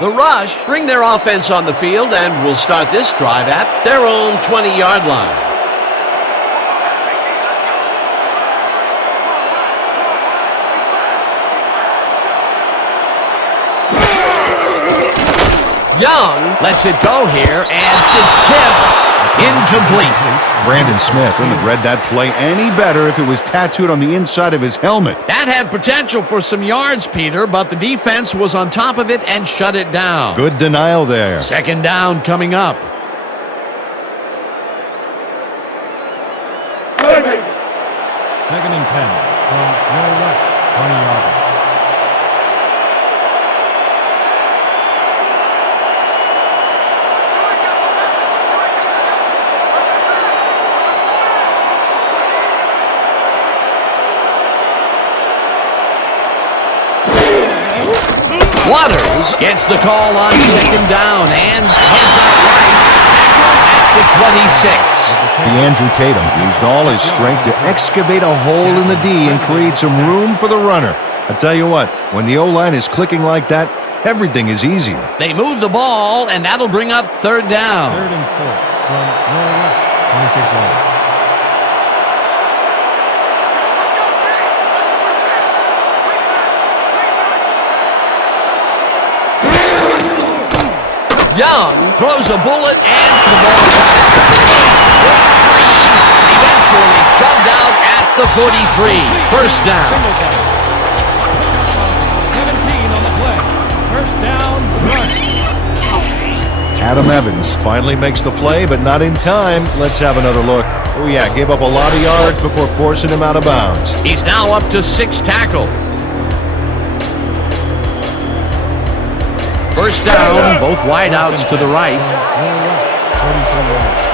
The Rush bring their offense on the field and will start this drive at their own 20-yard line. Young lets it go here, and it's tipped. Incomplete. Brandon Smith wouldn't have read that play any better if it was tattooed on the inside of his helmet. That had potential for some yards, Peter, but the defense was on top of it and shut it down. Good denial there. Second down coming up. Second and 10 from no rush, 20-yard line. Waters gets the call on second down and heads out right. Tackle at the 26. DeAndre Tatum used all his strength to excavate a hole in the D and create some room for the runner. I tell you what, when the O-line is clicking like that, everything is easier. They move the ball, and that'll bring up third down. Third and 4 from no rush, 26-yard. Young throws a bullet, and the ball breaks free. Eventually shoved out at the 43. First down. 17 on the play. First down, rush. Adam Evans finally makes the play, but not in time. Let's have another look. Oh yeah, gave up a lot of yards before forcing him out of bounds. He's now up to 6 tackles. First down, both wideouts to the right. No rush, 33 yards.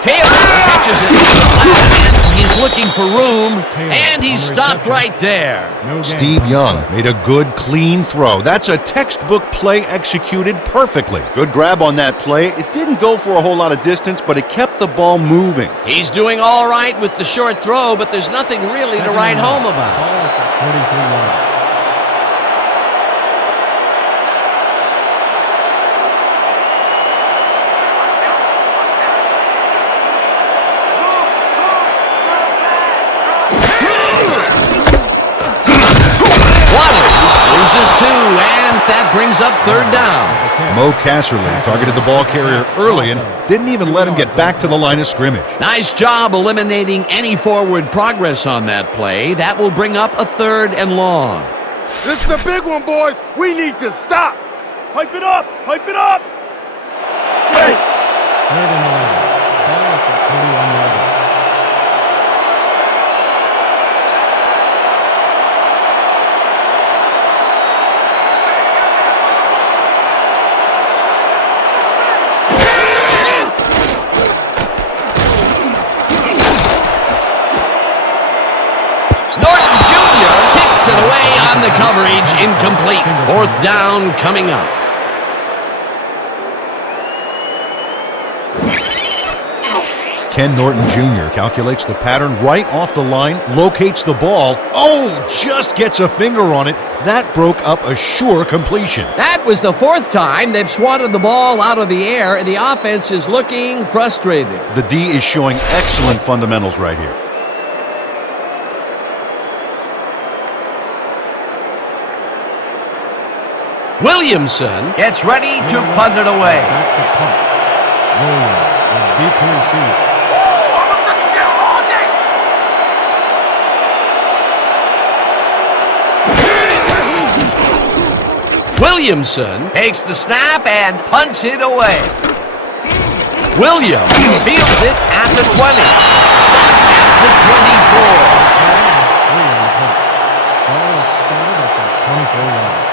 Taylor pitches it to the flat, and he's looking for room, and he's stopped right there. Steve Young made a good, clean throw. That's a textbook play executed perfectly. Good grab on that play. It didn't go for a whole lot of distance, but it kept the ball moving. He's doing all right with the short throw, but there's nothing really to write home about. 33 yards. Loses 2, and that brings up third down. Mo Casserly targeted the ball carrier early and didn't even let him get back to the line of scrimmage. Nice job eliminating any forward progress on that play. That will bring up a 3rd and long. This is a big one, boys. We need to stop. Hype it up! Hype it up! Hey! 3rd and 11. Ball at the 31-yard line. It away on the coverage, incomplete. 4th down coming up. Ken Norton Jr. calculates the pattern right off the line, locates the ball. Oh, just gets a finger on it. That broke up a sure completion. That was the 4th time they've swatted the ball out of the air, and the offense is looking frustrated. The D is showing excellent fundamentals right here. Williamson gets ready to punt it away. Back to punt. Williams is deep to receive. Williamson takes the snap and punts it away. Williams fields it at the 20. Snap at the 24. Ball is spotted at the 24-yard.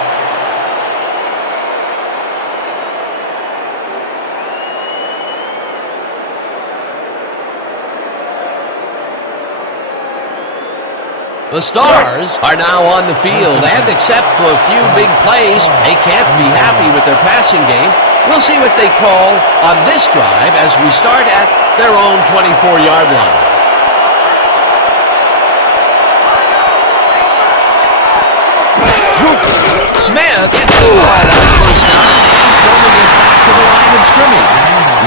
The Stars are now on the field, and except for a few big plays, they can't be happy with their passing game. We'll see what they call on this drive as we start at their own 24-yard line. Smith gets the ball on the first down, and Irving gets back to the line of scrimmage.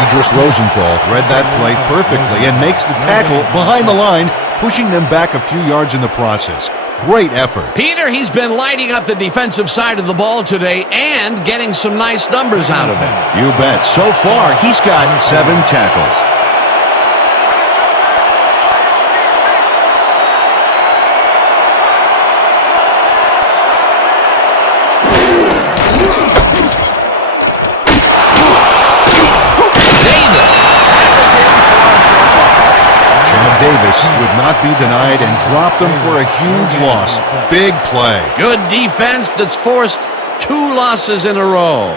Idris Rosenthal read that play perfectly and makes the tackle behind the line, pushing them back a few yards in the process. Great effort. Peter, he's been lighting up the defensive side of the ball today and getting some nice numbers out of it. You bet. So far, he's got 7 tackles. Davis would not be denied and dropped them for a huge loss. Big play. Good defense that's forced 2 losses in a row.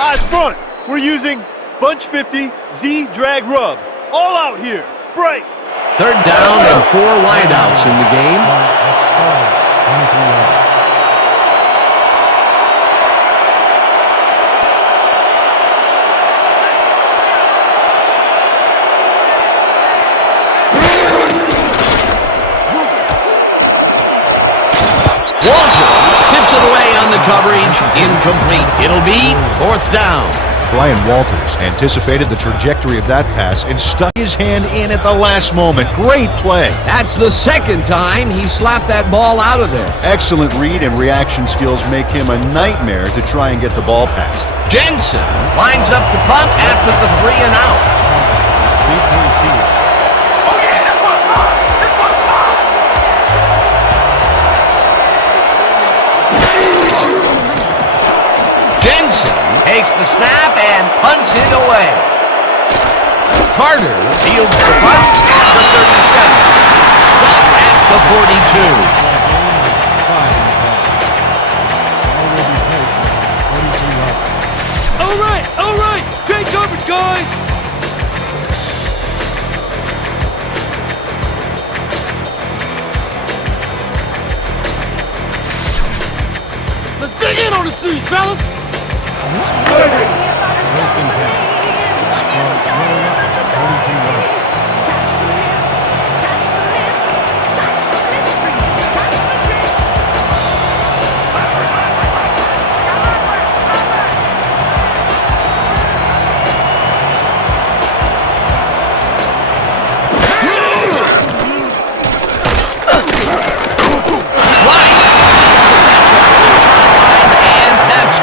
Eyes front. We're using bunch 50 Z drag rub. All out here. Break. 3rd down and 4 wideouts in the game. Tips it away on the coverage. Incomplete. It'll be 4th down. Brian Walters anticipated the trajectory of that pass and stuck his hand in at the last moment. Great play. That's the 2nd time he slapped that ball out of there. Excellent read and reaction skills make him a nightmare to try and get the ball past. Jensen lines up to punt after the 3 and out. Jensen takes the snap and punts it away. Carter fields the punt at the 37. Stop at the 42. All right. Great coverage, guys. Let's dig in on the seas, fellas. First and 10.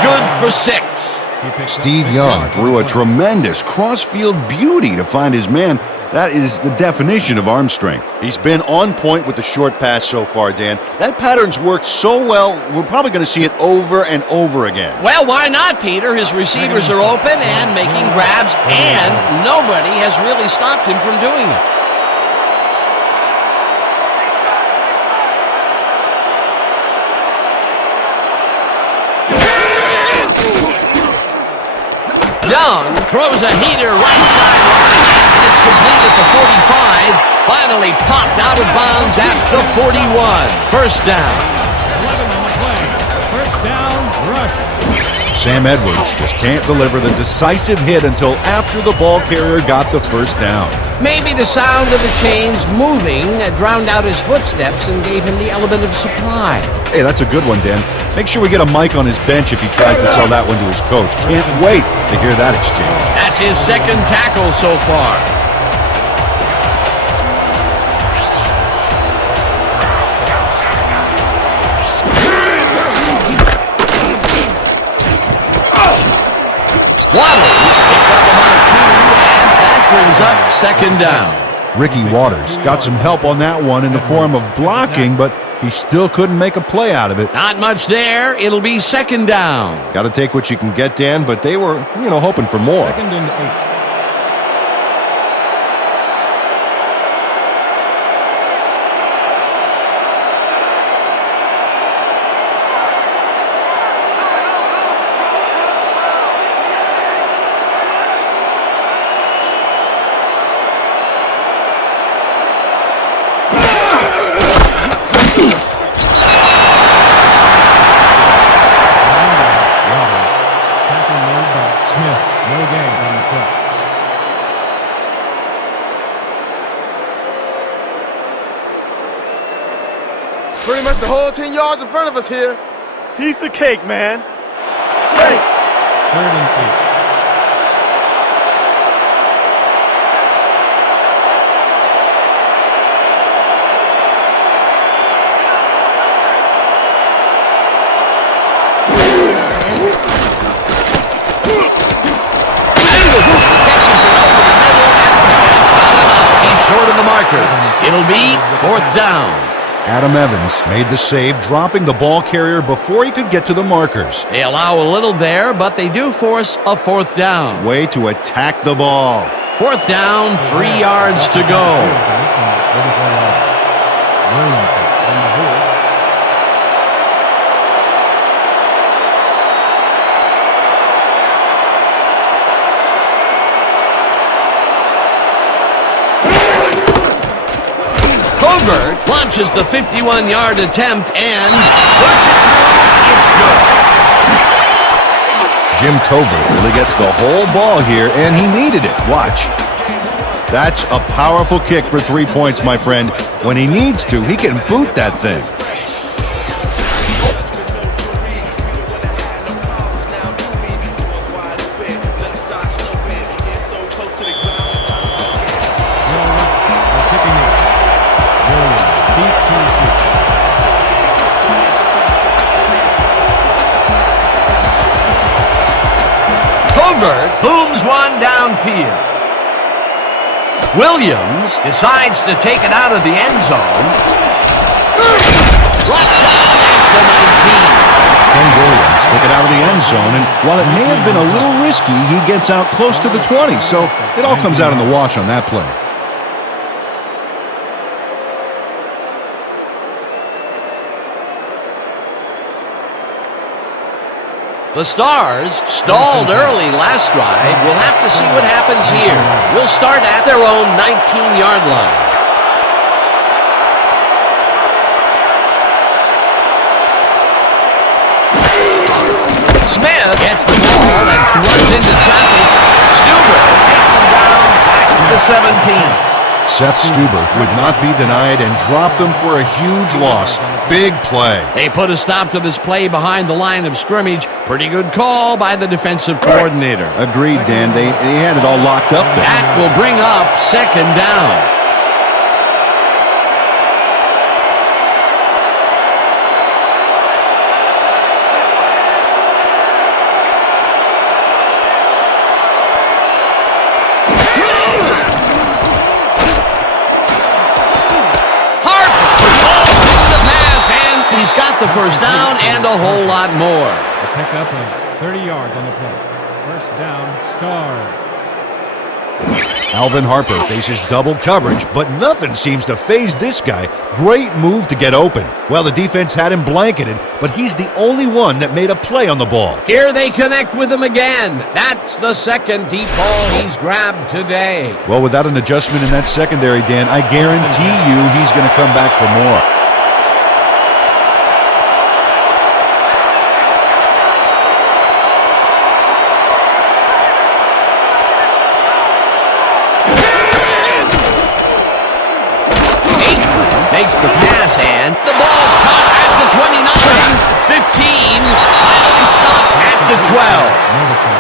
Good for 6. Steve Young threw a tremendous cross-field beauty to find his man. That is the definition of arm strength. He's been on point with the short pass so far, Dan. That pattern's worked so well, we're probably going to see it over and over again. Well, why not, Peter? His receivers are open and making grabs, and nobody has really stopped him from doing it. Young throws a heater right sideline. It's complete at the 45. Finally popped out of bounds at the 41. First down. 11 on the play. First down, rush. Sam Edwards just can't deliver the decisive hit until after the ball carrier got the first down. Maybe the sound of the chains moving drowned out his footsteps and gave him the element of surprise. Hey, that's a good one, Dan. Make sure we get a mic on his bench if he tries to sell that one to his coach. Can't wait to hear that exchange. That's his second tackle so far. Waddles picks up about 2, and that brings up second down. Ricky Waters got some help on that one in the form of blocking, but he still couldn't make a play out of it. Not much there. It'll be second down. Got to take what you can get, Dan, but they were, hoping for more. Second and 8. Pretty much the whole 10 yards in front of us here. Piece of cake, man. Hey! Third and 8. Catches it over the middle, and that's not enough. He's short of the markers. It'll be fourth down. Adam Evans made the save, dropping the ball carrier before he could get to the markers. They allow a little there, but they do force a fourth down. Way to attack the ball. Fourth down, 3 yards to go. Covert launches the 51-yard attempt and puts it through. It's good. Jim Covert really gets the whole ball here, and he needed it. Watch. That's a powerful kick for 3 points, my friend. When he needs to, he can boot that thing. Booms one downfield. Williams decides to take it out of the end zone. Brought down at the 19. Ken Williams took it out of the end zone, and while it may have been a little risky, he gets out close to the 20, so it all comes out in the wash on that play. The Stars stalled early last drive. We'll have to see what happens here. We'll start at their own 19-yard line. Smith gets the ball and runs into traffic. Stuber takes him down back to the 17. Seth Stuber would not be denied and dropped them for a huge loss. Big play. They put a stop to this play behind the line of scrimmage. Pretty good call by the defensive coordinator. Agreed, Dan. They had it all locked up there. That will bring up second down. get the first down and a whole lot more. A pickup of 30 yards on the play. First down, Stars. Alvin Harper faces double coverage, but nothing seems to faze this guy. Great move to get open. Well, the defense had him blanketed, but he's the only one that made a play on the ball. Here they connect with him again. That's the second deep ball he's grabbed today. Well, without an adjustment in that secondary, Dan, I guarantee you he's going to come back for more. Makes the pass, and the ball's caught at the 29, 15, finally stopped at the 12. Novacek.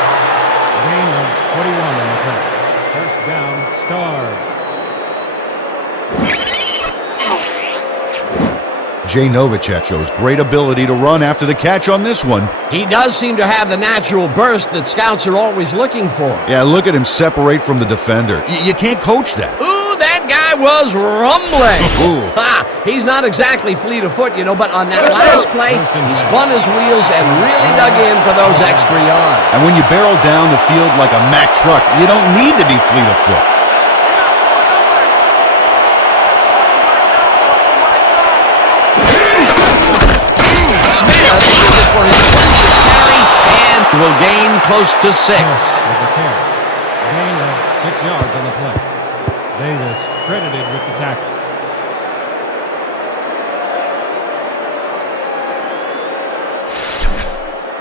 Gain of 41 on the play. First down, Stars. Jay Novacek shows great ability to run after the catch on this one. He does seem to have the natural burst that scouts are always looking for. Yeah, look at him separate from the defender. You can't coach that. Ooh, that guy was rumbling. Ooh. Ha! He's not exactly fleet of foot, but on that last play, he spun his wheels and really dug in for those extra yards. And when you barrel down the field like a Mack truck, you don't need to be fleet of foot. For his 20th carry and will gain close to 6. With the carry. Gain of 6 yards on the play. Davis credited with the tackle.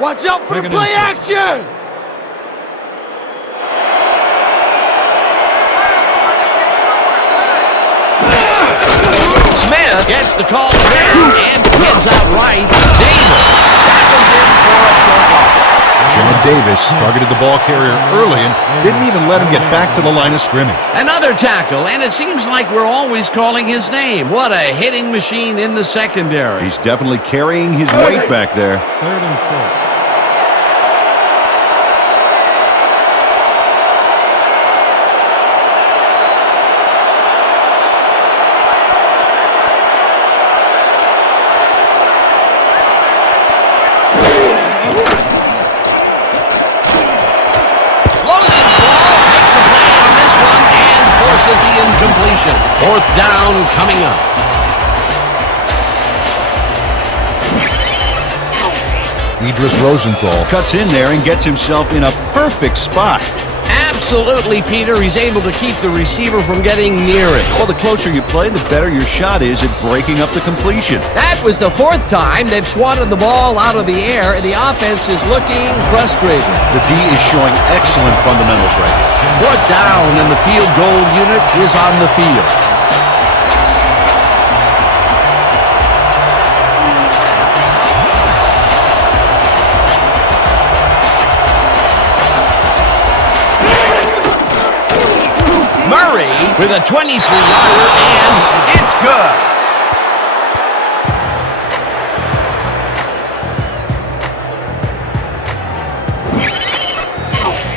Watch out for the play action! Smith gets the call again and heads out right. Davis tackles him for a short loss. Chad Davis targeted the ball carrier early and didn't even let him get back to the line of scrimmage. Another tackle, and it seems like we're always calling his name. What a hitting machine in the secondary. He's definitely carrying his weight back there. 3rd and 4. Incompletion. 4th down coming up. Idris Rosenthal cuts in there and gets himself in a perfect spot. Absolutely, Peter. He's able to keep the receiver from getting near it. Well, the closer you play, the better your shot is at breaking up the completion. That was the 4th time they've swatted the ball out of the air, and the offense is looking frustrated. The D is showing excellent fundamentals right here. 4th down, and the field goal unit is on the field. Murray with a 23-yarder, and it's good.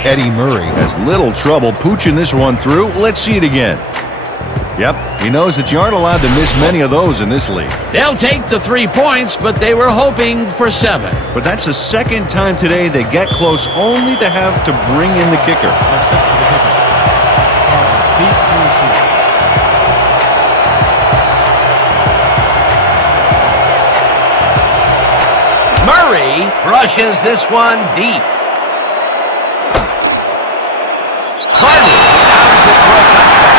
Eddie Murray has little trouble pooching this one through. Let's see it again. Yep, he knows that you aren't allowed to miss many of those in this league. They'll take the 3 points, but they were hoping for 7. But that's the second time today they get close only to have to bring in the kicker. Deep to receive. Murray rushes this one deep. Hardy downs it for a touchdown.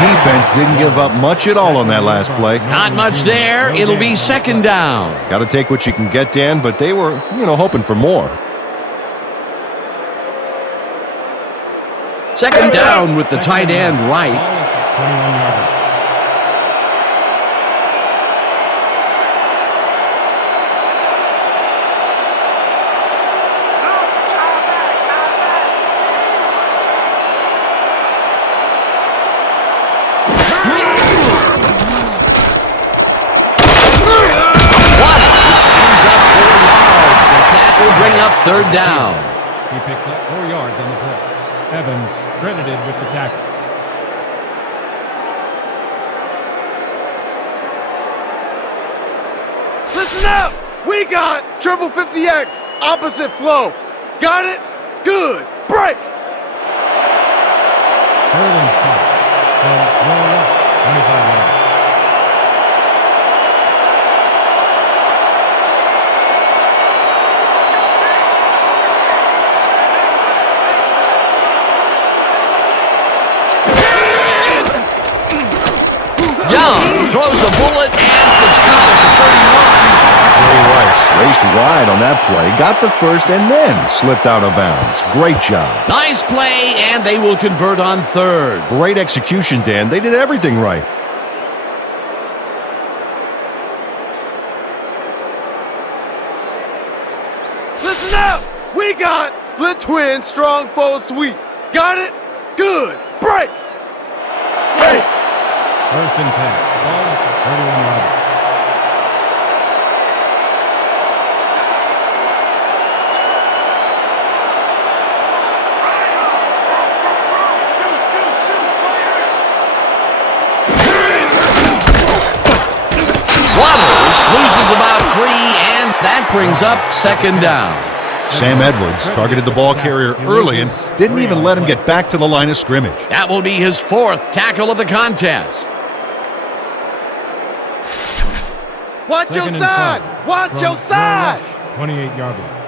Defense didn't give up much at all on that last play. Not much there. It'll be 2nd down. Got to take what you can get, Dan, but they were, hoping for more. Second down with the tight end right. 21-yarder. Bring up third down. He picks up 4 yards on the play. Evans credited with the tackle. Listen up! We got triple 50X, opposite flow. Got it? Good. Break! Third and 5. From your rush, 25 yards. Throws a bullet and it's got it to 31. Jerry Rice raced wide on that play, got the first, and then slipped out of bounds. Great job. Nice play, and they will convert on third. Great execution, Dan. They did everything right. Listen up! We got split twin, strong foe sweep. Got it? Good. Break! Break! First and 10. Ball at the 31-yarder. Waters loses about 3, and that brings up second down. Sam Edwards targeted the ball carrier early and didn't even let him get back to the line of scrimmage. That will be his 4th tackle of the contest. Watch your side! Watch your side! 28-yarder.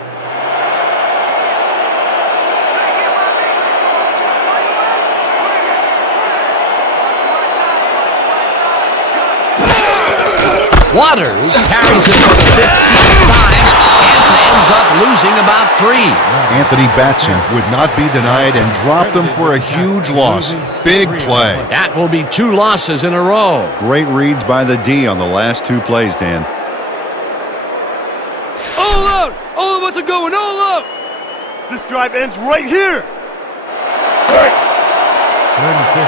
Waters carries it for the 55 and ends up losing about 3. Anthony Batson would not be denied and dropped him for a huge loss. Big play. That will be 2 losses in a row. Great reads by the D on the last 2 plays, Dan. All out! All of us are going all out! This drive ends right here. 3rd and 15.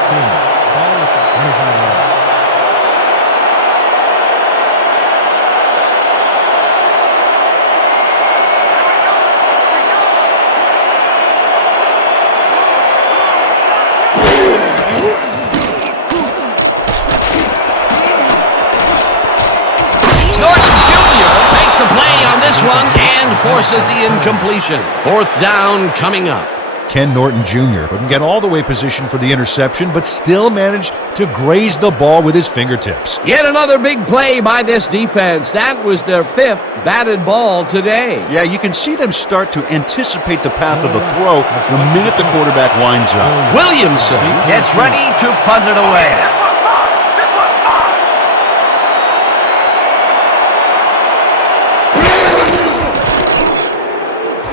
Ball at the 25-yard. A play on this one and forces the incompletion. 4th down coming up. Ken Norton Jr. couldn't get all the way positioned for the interception, but still managed to graze the ball with his fingertips. Yet another big play by this defense. That was their 5th batted ball today. Yeah, you can see them start to anticipate the path of the throw the minute the quarterback winds up. Williamson gets ready to punt it away.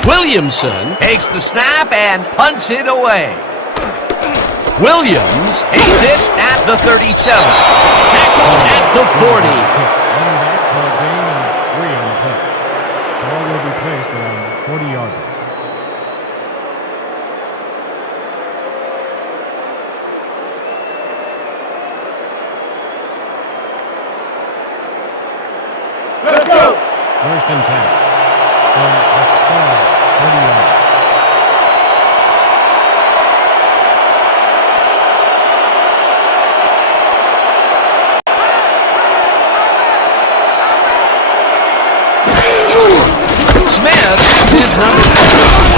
Williamson takes the snap and punts it away. Williams takes it at the 37. Tackled at the 40. Running back for a gain of 3 on the play. Ball will be placed around 40-yarder. Let's go! 1st and 10. From a star, 30 yards. Smith has his number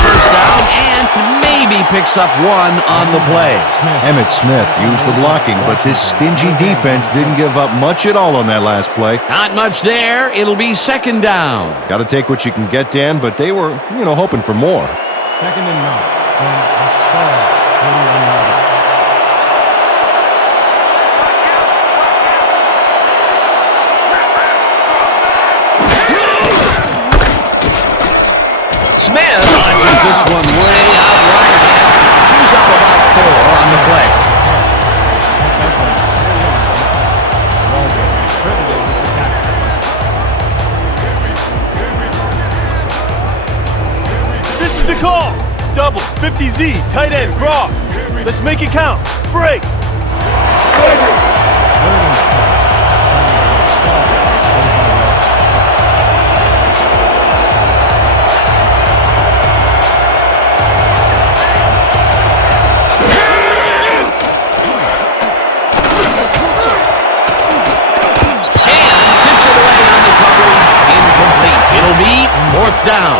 1st down and maybe picks up 1 on the play. Emmitt Smith used the blocking, but this stingy defense didn't give up much at all on that last play. Not much there. It'll be 2nd down. Got to take what you can get, Dan, but they were, hoping for more. 2nd and 9 from a star, 31 yards. Smith launches this one way out right and chews up about 4 call. Double, 50Z, tight end, cross. Let's make it count. Break. It'll be fourth down.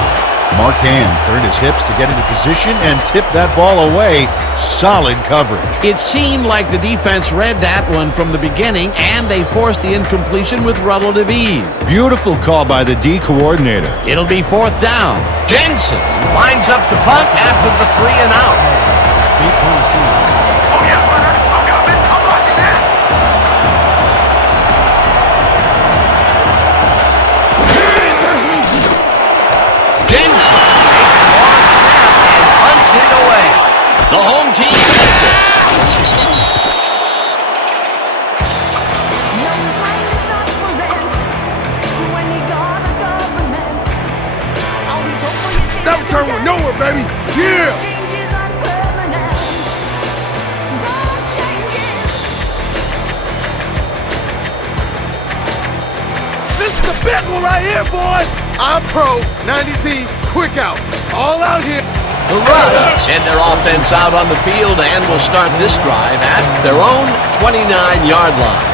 Mark Hand turned his hips to get into position and tipped that ball away. Solid coverage. It seemed like the defense read that one from the beginning, and they forced the incompletion with relative ease. Beautiful call by the D coordinator. It'll be fourth down. Jensen lines up to punt after the 3 and out. Jensen takes a long snap and punts it away. The home team gets it. That return went nowhere, baby. Yeah. This is the big one right here, boys. I'm pro 90Z quick out. All out here. The Rush send their offense out on the field and will start this drive at their own 29-yard line.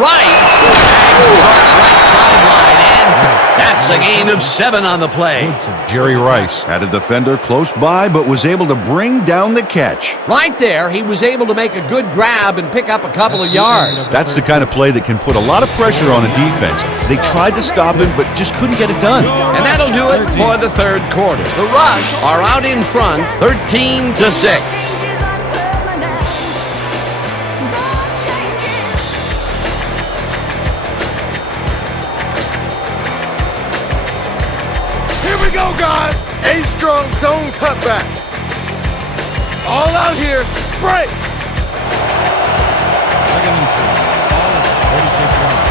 Right sideline, and that's a gain of 7 on the play. Jerry Rice had a defender close by, but was able to bring down the catch. Right there, he was able to make a good grab and pick up a couple of yards. That's the kind of play that can put a lot of pressure on a defense. They tried to stop him, but just couldn't get it done. And that'll do it for the third quarter. The Rush are out in front, 13-6. Here we go, guys. A-strong zone cutback. All out here. Break. Second and 36 yards.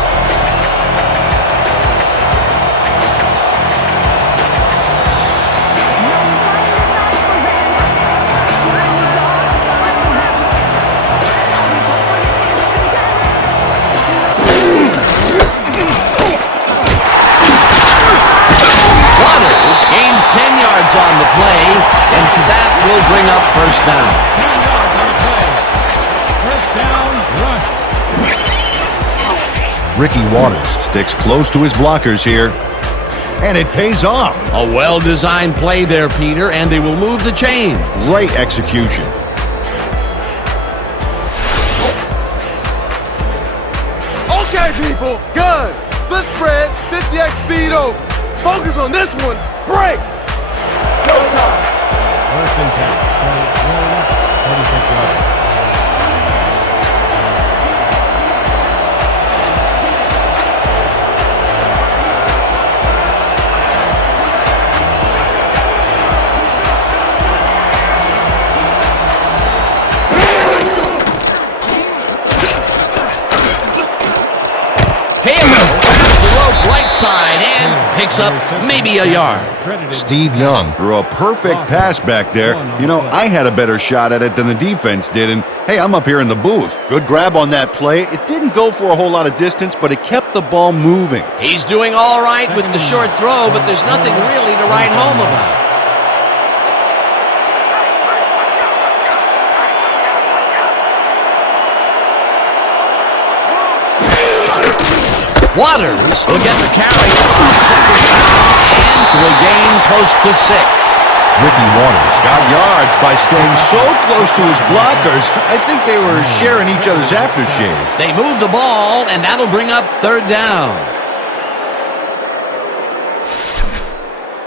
Gains 10 yards on the play, and that will bring up first down. 10 yards on the play. First down, rush. Ricky Waters sticks close to his blockers here, and it pays off. A well-designed play there, Peter, and they will move the chains. Great execution. Okay, people. Good. Let's spread 50x speed over. Focus on this one. Break. First and 10. 36 yards. Right side and picks up maybe a yard. Steve Young threw a perfect pass back there. You know, I had a better shot at it than the defense did, and hey, I'm up here in the booth. Good grab on that play. It didn't go for a whole lot of distance, but it kept the ball moving. He's doing all right with the short throw, but there's nothing really to write home about. Waters will get the carry on second down and will gain close to 6. Ricky Waters got yards by staying so close to his blockers, I think they were sharing each other's aftershave. They move the ball, and that'll bring up third down.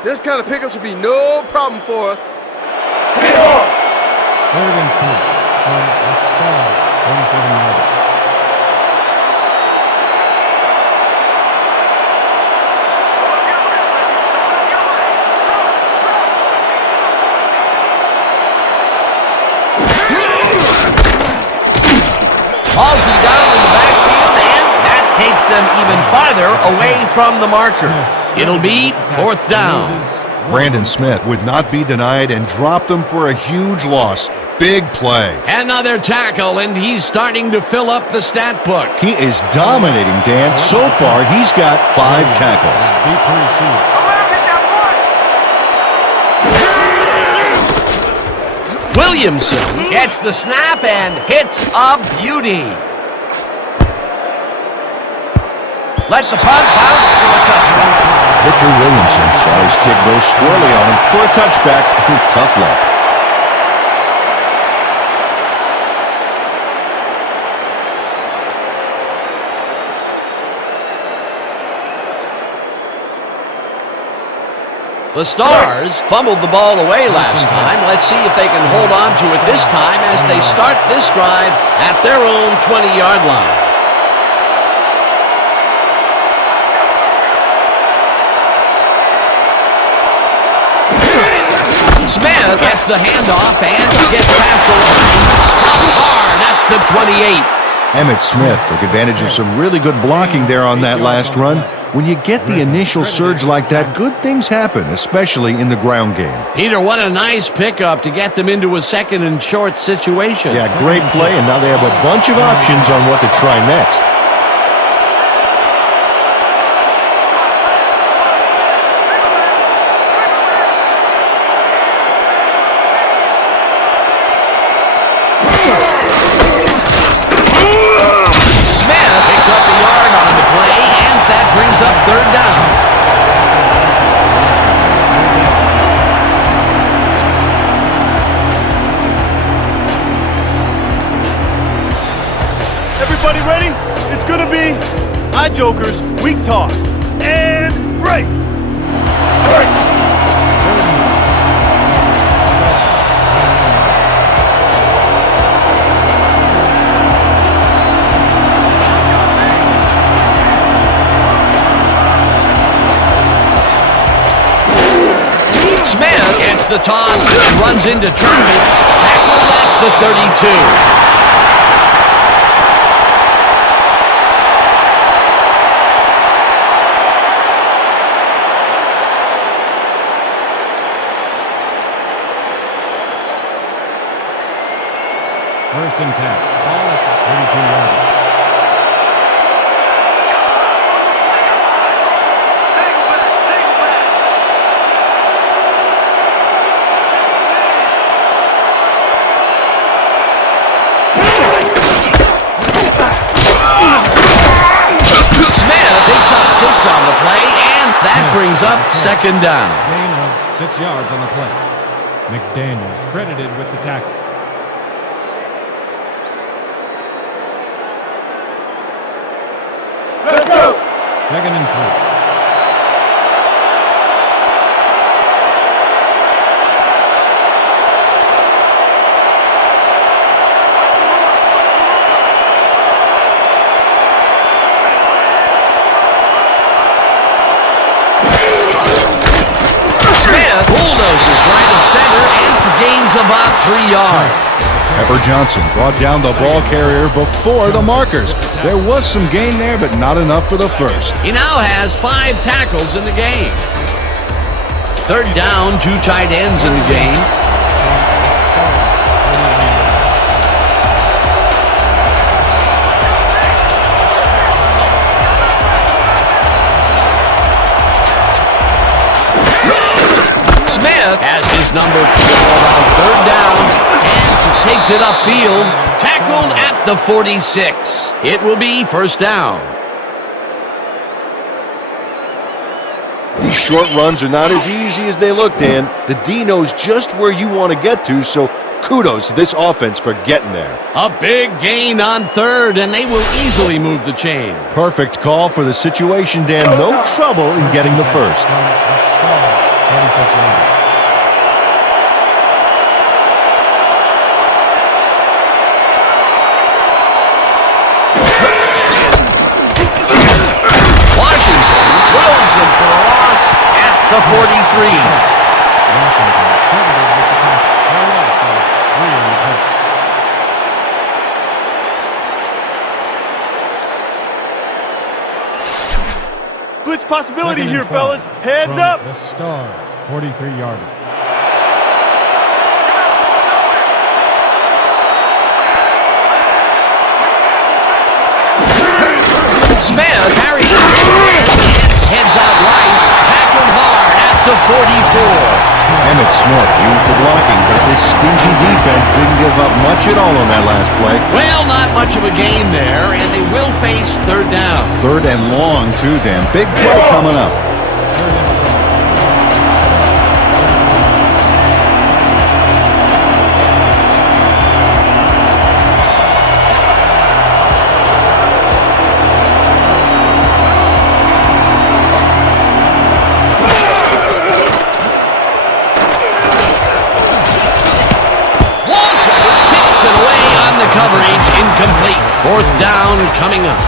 This kind of pickup should be no problem for us. Third and 4 from the start. 27 yards. Halsey down in the backfield, and that takes them even farther away from the marker. It'll be 4th down. Brandon Smith would not be denied and dropped them for a huge loss. Big play. Another tackle, and he's starting to fill up the stat book. He is dominating, Dan. So far, he's got 5 tackles. Deep to receive. Williamson gets the snap and hits a beauty. Let the punt bounce for a touchback. Victor Williamson saw his kick go squarely on him for a touchback. Tough luck. The Stars fumbled the ball away last time. Let's see if they can hold on to it this time as they start this drive at their own 20-yard line. Smith gets the handoff and gets past the line. Out hard at the 28. Emmett Smith took advantage of some really good blocking there on that last run. When you get the initial surge like that, good things happen, especially in the ground game. Peter, what a nice pickup to get them into a 2nd and short situation. Yeah, great play, and now they have a bunch of options on what to try next. Up 3rd down. Everybody ready? It's gonna be eye jokers, weak toss, and break. Break. Smith gets the toss, runs into traffic, tackled at the 32. First and 10. Ball at the 32-yard line. Picks up 6 on the play, and that brings up 2nd down. Gain of 6 yards on the play. McDaniel credited with the tackle. Let's go. 2nd and 3. Bulldozes right of center and gains about 3 yards. Pepper Johnson brought down the ball carrier before the markers. There was some gain there, but not enough for the first. He now has 5 tackles in the game. 3rd down, 2 tight ends in the game. Smith has his number called on 3rd down and takes it upfield, tackled at the 46. It will be 1st down. These short runs are not as easy as they look, Dan. The D knows just where you want to get to, so kudos to this offense for getting there. A big gain on 3rd, and they will easily move the chain. Perfect call for the situation, Dan. No trouble in getting the first. Washington throws him for a loss at the 43. Washington credited with the tackle. For a loss of 3 on the play. Blitz possibility Second here, and 12 fellas. Heads from up. The Stars, 43-yarder. Smith carries it and heads out right, tackled hard at the 44. Emmett Smith used the blocking, but this stingy defense didn't give up much at all on that last play. Well, not much of a game there, and they will face third down. Third and long, too, Dan. Big play coming up. Coverage incomplete. Fourth down coming up.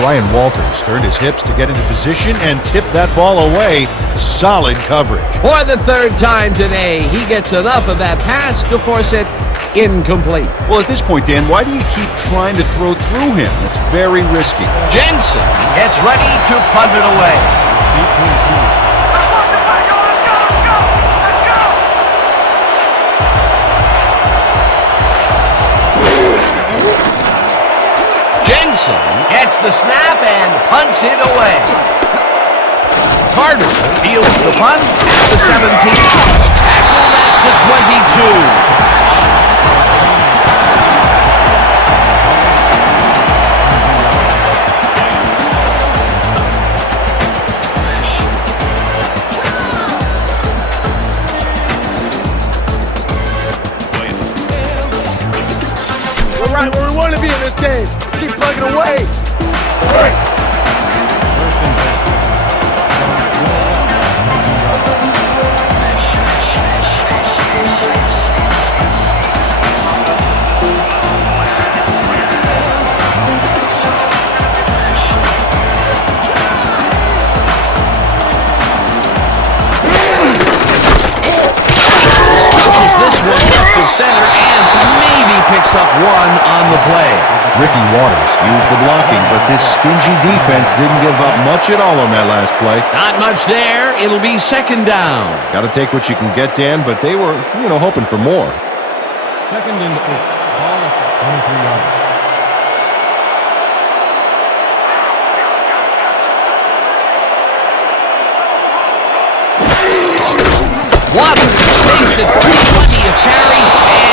Brian Walters turned his hips to get into position and tipped that ball away. Solid coverage. For the third time today, he gets enough of that pass to force it incomplete. Well, at this point, Dan, why do you keep trying to throw through him? It's very risky. Jensen gets ready to punt it away. Deep to receive. Jensen gets the snap and punts it away. Carter fields the punt at the 17. Tackled at the 22. We're right where we want to be in this game. Let's keep plugging away. This one left to center and maybe picks up one on the play. Ricky Waters used the blocking, but this stingy defense didn't give up much at all on that last play. Not much there. It'll be second down. Got to take what you can get, Dan, but they were, hoping for more. Second and 8. Ball at the 23-yarder. Waters makes it 320 a carry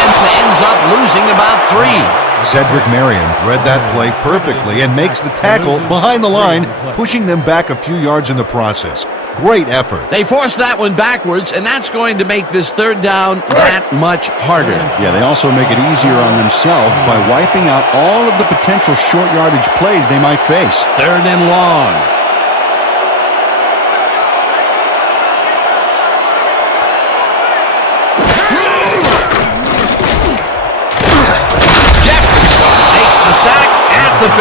and ends up losing about 3. Cedric Marion read that play perfectly and makes the tackle behind the line, pushing them back a few yards in the process. Great effort. They forced that one backwards, and that's going to make this third down that much harder. Yeah, they also make it easier on themselves by wiping out all of the potential short yardage plays they might face. Third and long. Sack at the 15.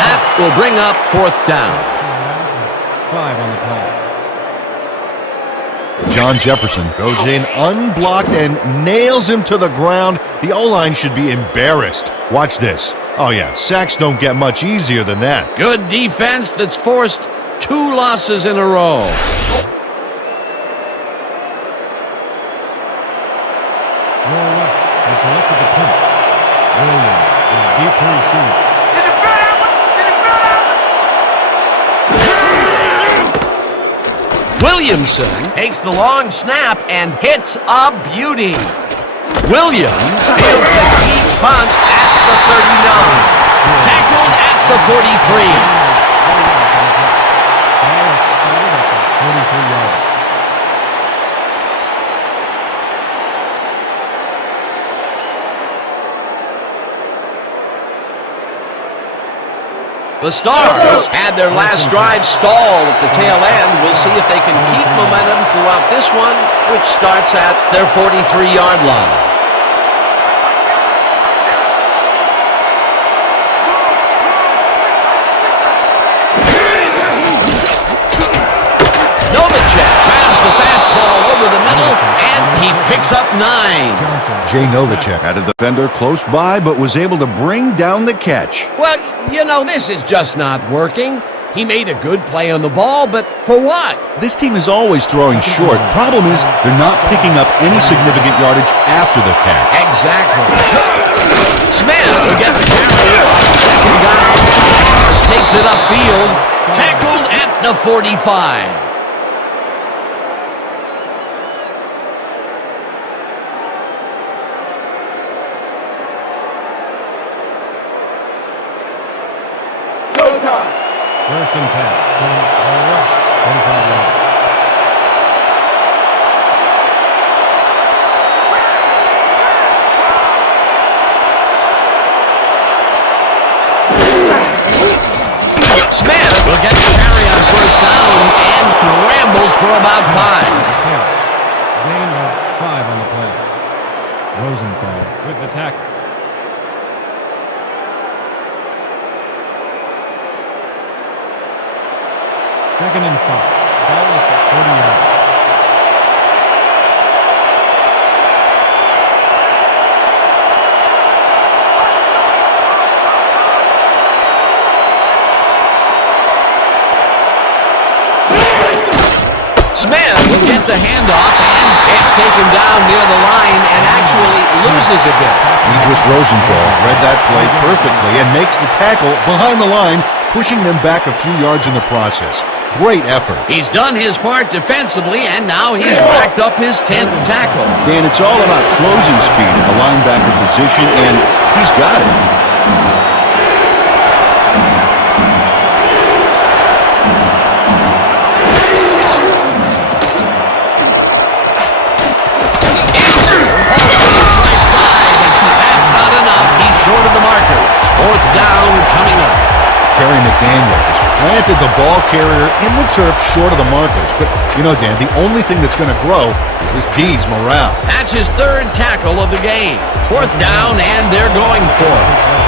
That will bring up fourth down. 5 on the play. John Jefferson goes in unblocked and nails him to the ground. The O-line should be embarrassed. Watch this. Oh yeah, sacks don't get much easier than that. Good defense that's forced 2 losses in a row. More rush. It's selected the punt. Williams is deep to receive. Williamson takes the long snap and hits a beauty. Williams fields the deep punt at the 39. Tackled at the 43. Ball is spotted at the 43-yarder. The Stars had their last drive stalled at the tail end. We'll see if they can keep momentum throughout this one, which starts at their 43-yard line. Novacek grabs the fastball over the middle, and he picks up 9. Jay Novacek had a defender close by, but was able to bring down the catch. Well, this is just not working. He made a good play on the ball, but for what? This team is always throwing short. Problem is, they're not picking up any significant yardage after the catch. Exactly. Smith will get the carry on second down. Takes it upfield. Tackled at the 45. First and 10 from the rush, 45 yards. Smith will get the carry on first down and rambles for about 5. Gain of 5 on the play. Rosenthal with the tackle. Second and 5. Ball at the 40 yards. Smith will get the handoff, and it's taken down near the line and actually loses a bit. Idris Rosenthal read that play perfectly and makes the tackle behind the line, pushing them back a few yards in the process. Great effort. He's done his part defensively, and now he's racked up his 10th tackle. Dan, it's all about closing speed in the linebacker position, and he's got it. Short of the markers. Fourth down coming up. Terry McDaniels planted the ball carrier in the turf short of the markers. But, you know, Dan, the only thing that's going to grow is this D's morale. That's his third tackle of the game. Fourth down, and they're going for it.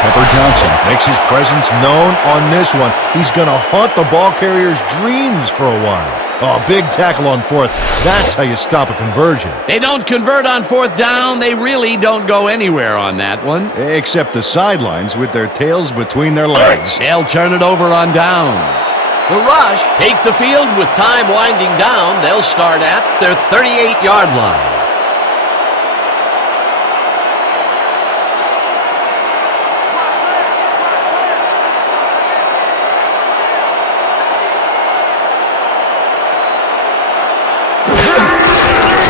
Pepper Johnson makes his presence known on this one. He's going to haunt the ball carrier's dreams for a while. Oh, big tackle on fourth. That's how you stop a conversion. They don't convert on fourth down. They really don't go anywhere on that one. Except the sidelines with their tails between their legs. They'll turn it over on downs. The Rush take the field with time winding down. They'll start at their 38-yard line.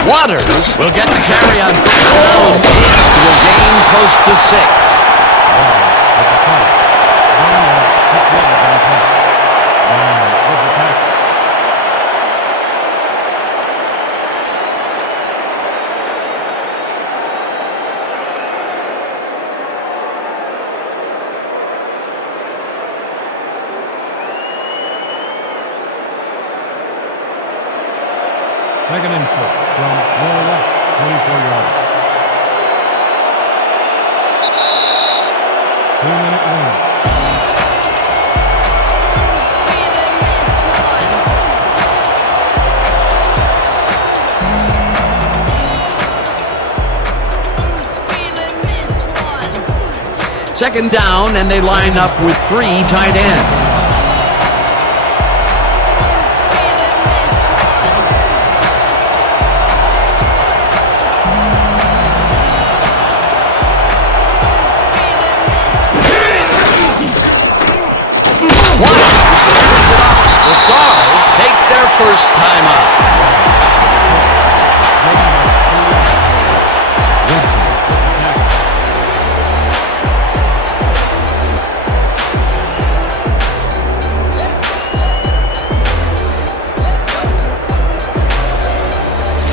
Waters will get the carry on first down and will gain close to 6. With the punt. 6 yards on the punt. With the tackle. Second and 4 from Lower Rush, 24 yards. 2-minute warning. Second down, and they line up with 3 tight ends. The Stars take their first time out.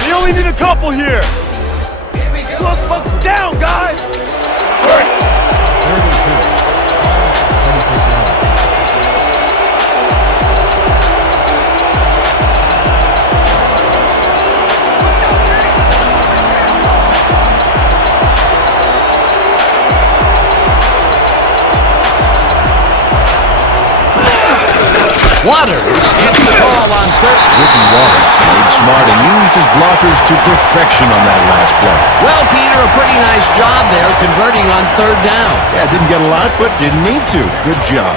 We only need a couple here. Slow folks down, guys. Hurry. 32. 26 yards. Waters gets the ball on third. Ricky Waters played smart and used his blockers to perfection on that last play. Well, Peter, a pretty nice job there converting on third down. Yeah, didn't get a lot, but didn't need to. Good job.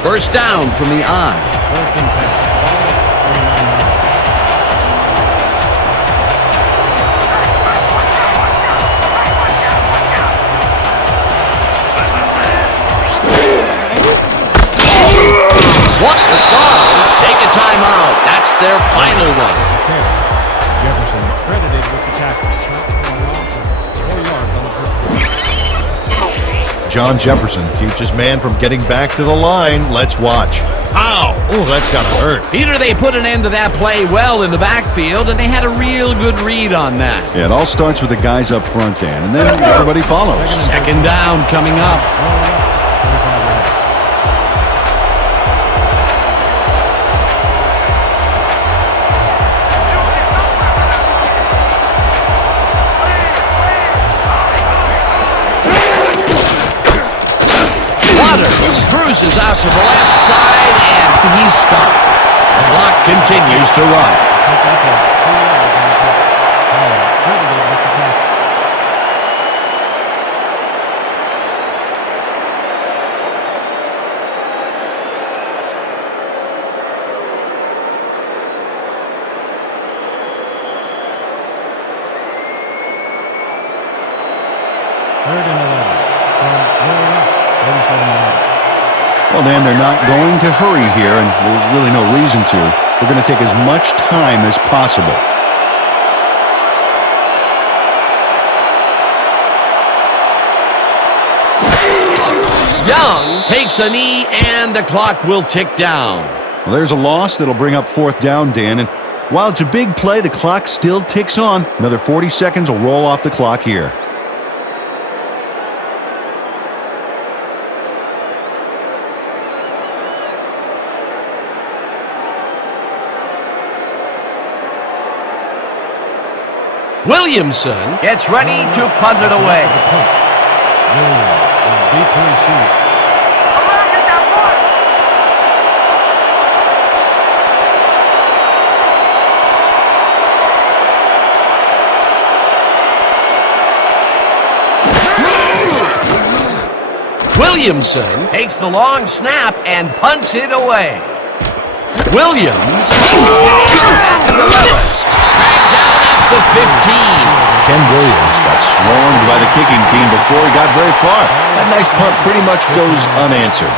First down from the I. First and 10. What? The Stars take a timeout. That's their final one. Jefferson credited with the tackle. 4 yards on the first. John Jefferson keeps his man from getting back to the line. Let's watch. Ow! Oh, that's gotta hurt. Peter, they put an end to that play well in the backfield, and they had a real good read on that. Yeah, it all starts with the guys up front, Dan, and then everybody follows. Second down coming up. Cruises out to the left side, and he's stopped. The clock continues to run. Third and 11 from Will Rush, 37 yards. Well, Dan, they're not going to hurry here, and there's really no reason to. They're going to take as much time as possible. Young takes a knee, and the clock will tick down. Well, there's a loss that'll bring up fourth down, Dan, and while it's a big play, the clock still ticks on. Another 40 seconds will roll off the clock here. Williamson gets ready to punt it away. Williams is beat to receive. Williamson takes the long snap and punts it away. Williams takes it in at the 11. Dragged down at the 15. Ken Williams got swarmed by the kicking team before he got very far. That nice punt pretty much goes unanswered.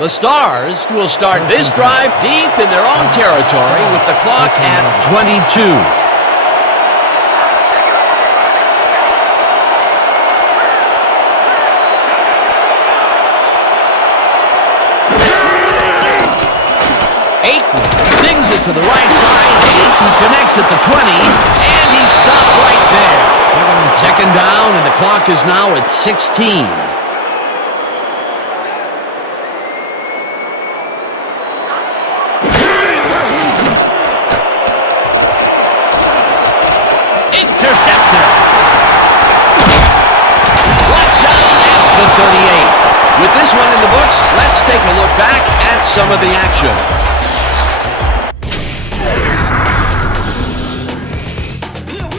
The Stars will start this drive deep in their own territory with the clock at 22. To the right side, he connects at the 20, and he's stopped right there. Second down, and the clock is now at 16. Intercepted. Left down at the 38. With this one in the books, let's take a look back at some of the action.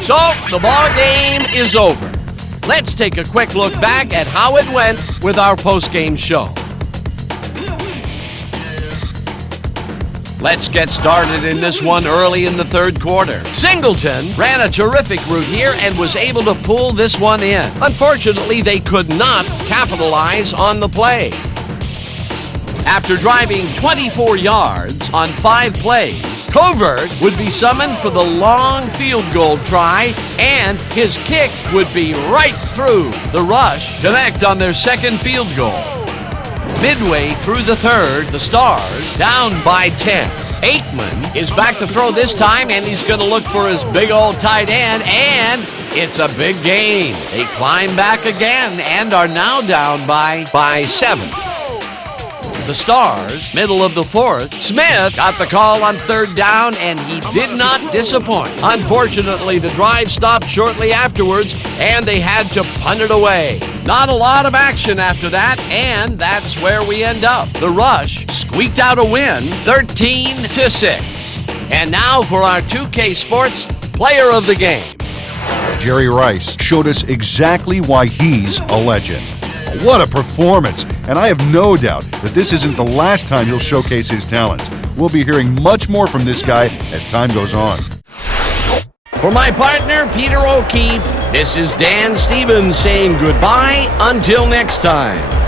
So, the ball game is over. Let's take a quick look back at how it went with our post-game show. Let's get started in this one early in the third quarter. Singleton ran a terrific route here and was able to pull this one in. Unfortunately, they could not capitalize on the play. After driving 24 yards on 5 plays, Covert would be summoned for the long field goal try, and his kick would be right through the Rush. Connect on their second field goal. Midway through the third, the Stars down by 10. Aikman is back to throw this time, and he's going to look for his big old tight end, and it's a big gain. They climb back again and are now down by 7. the Stars, middle of the fourth. Smith got the call on third down, and he did not disappoint. Unfortunately, the drive stopped shortly afterwards, and they had to punt it away. Not a lot of action after that, and that's where we end up. The Rush squeaked out a win, 13-6. And now for our 2K Sports Player of the Game. Jerry Rice showed us exactly why he's a legend. What a performance! And I have no doubt that this isn't the last time he'll showcase his talents. We'll be hearing much more from this guy as time goes on. For my partner, Peter O'Keefe, this is Dan Stevens saying goodbye until next time.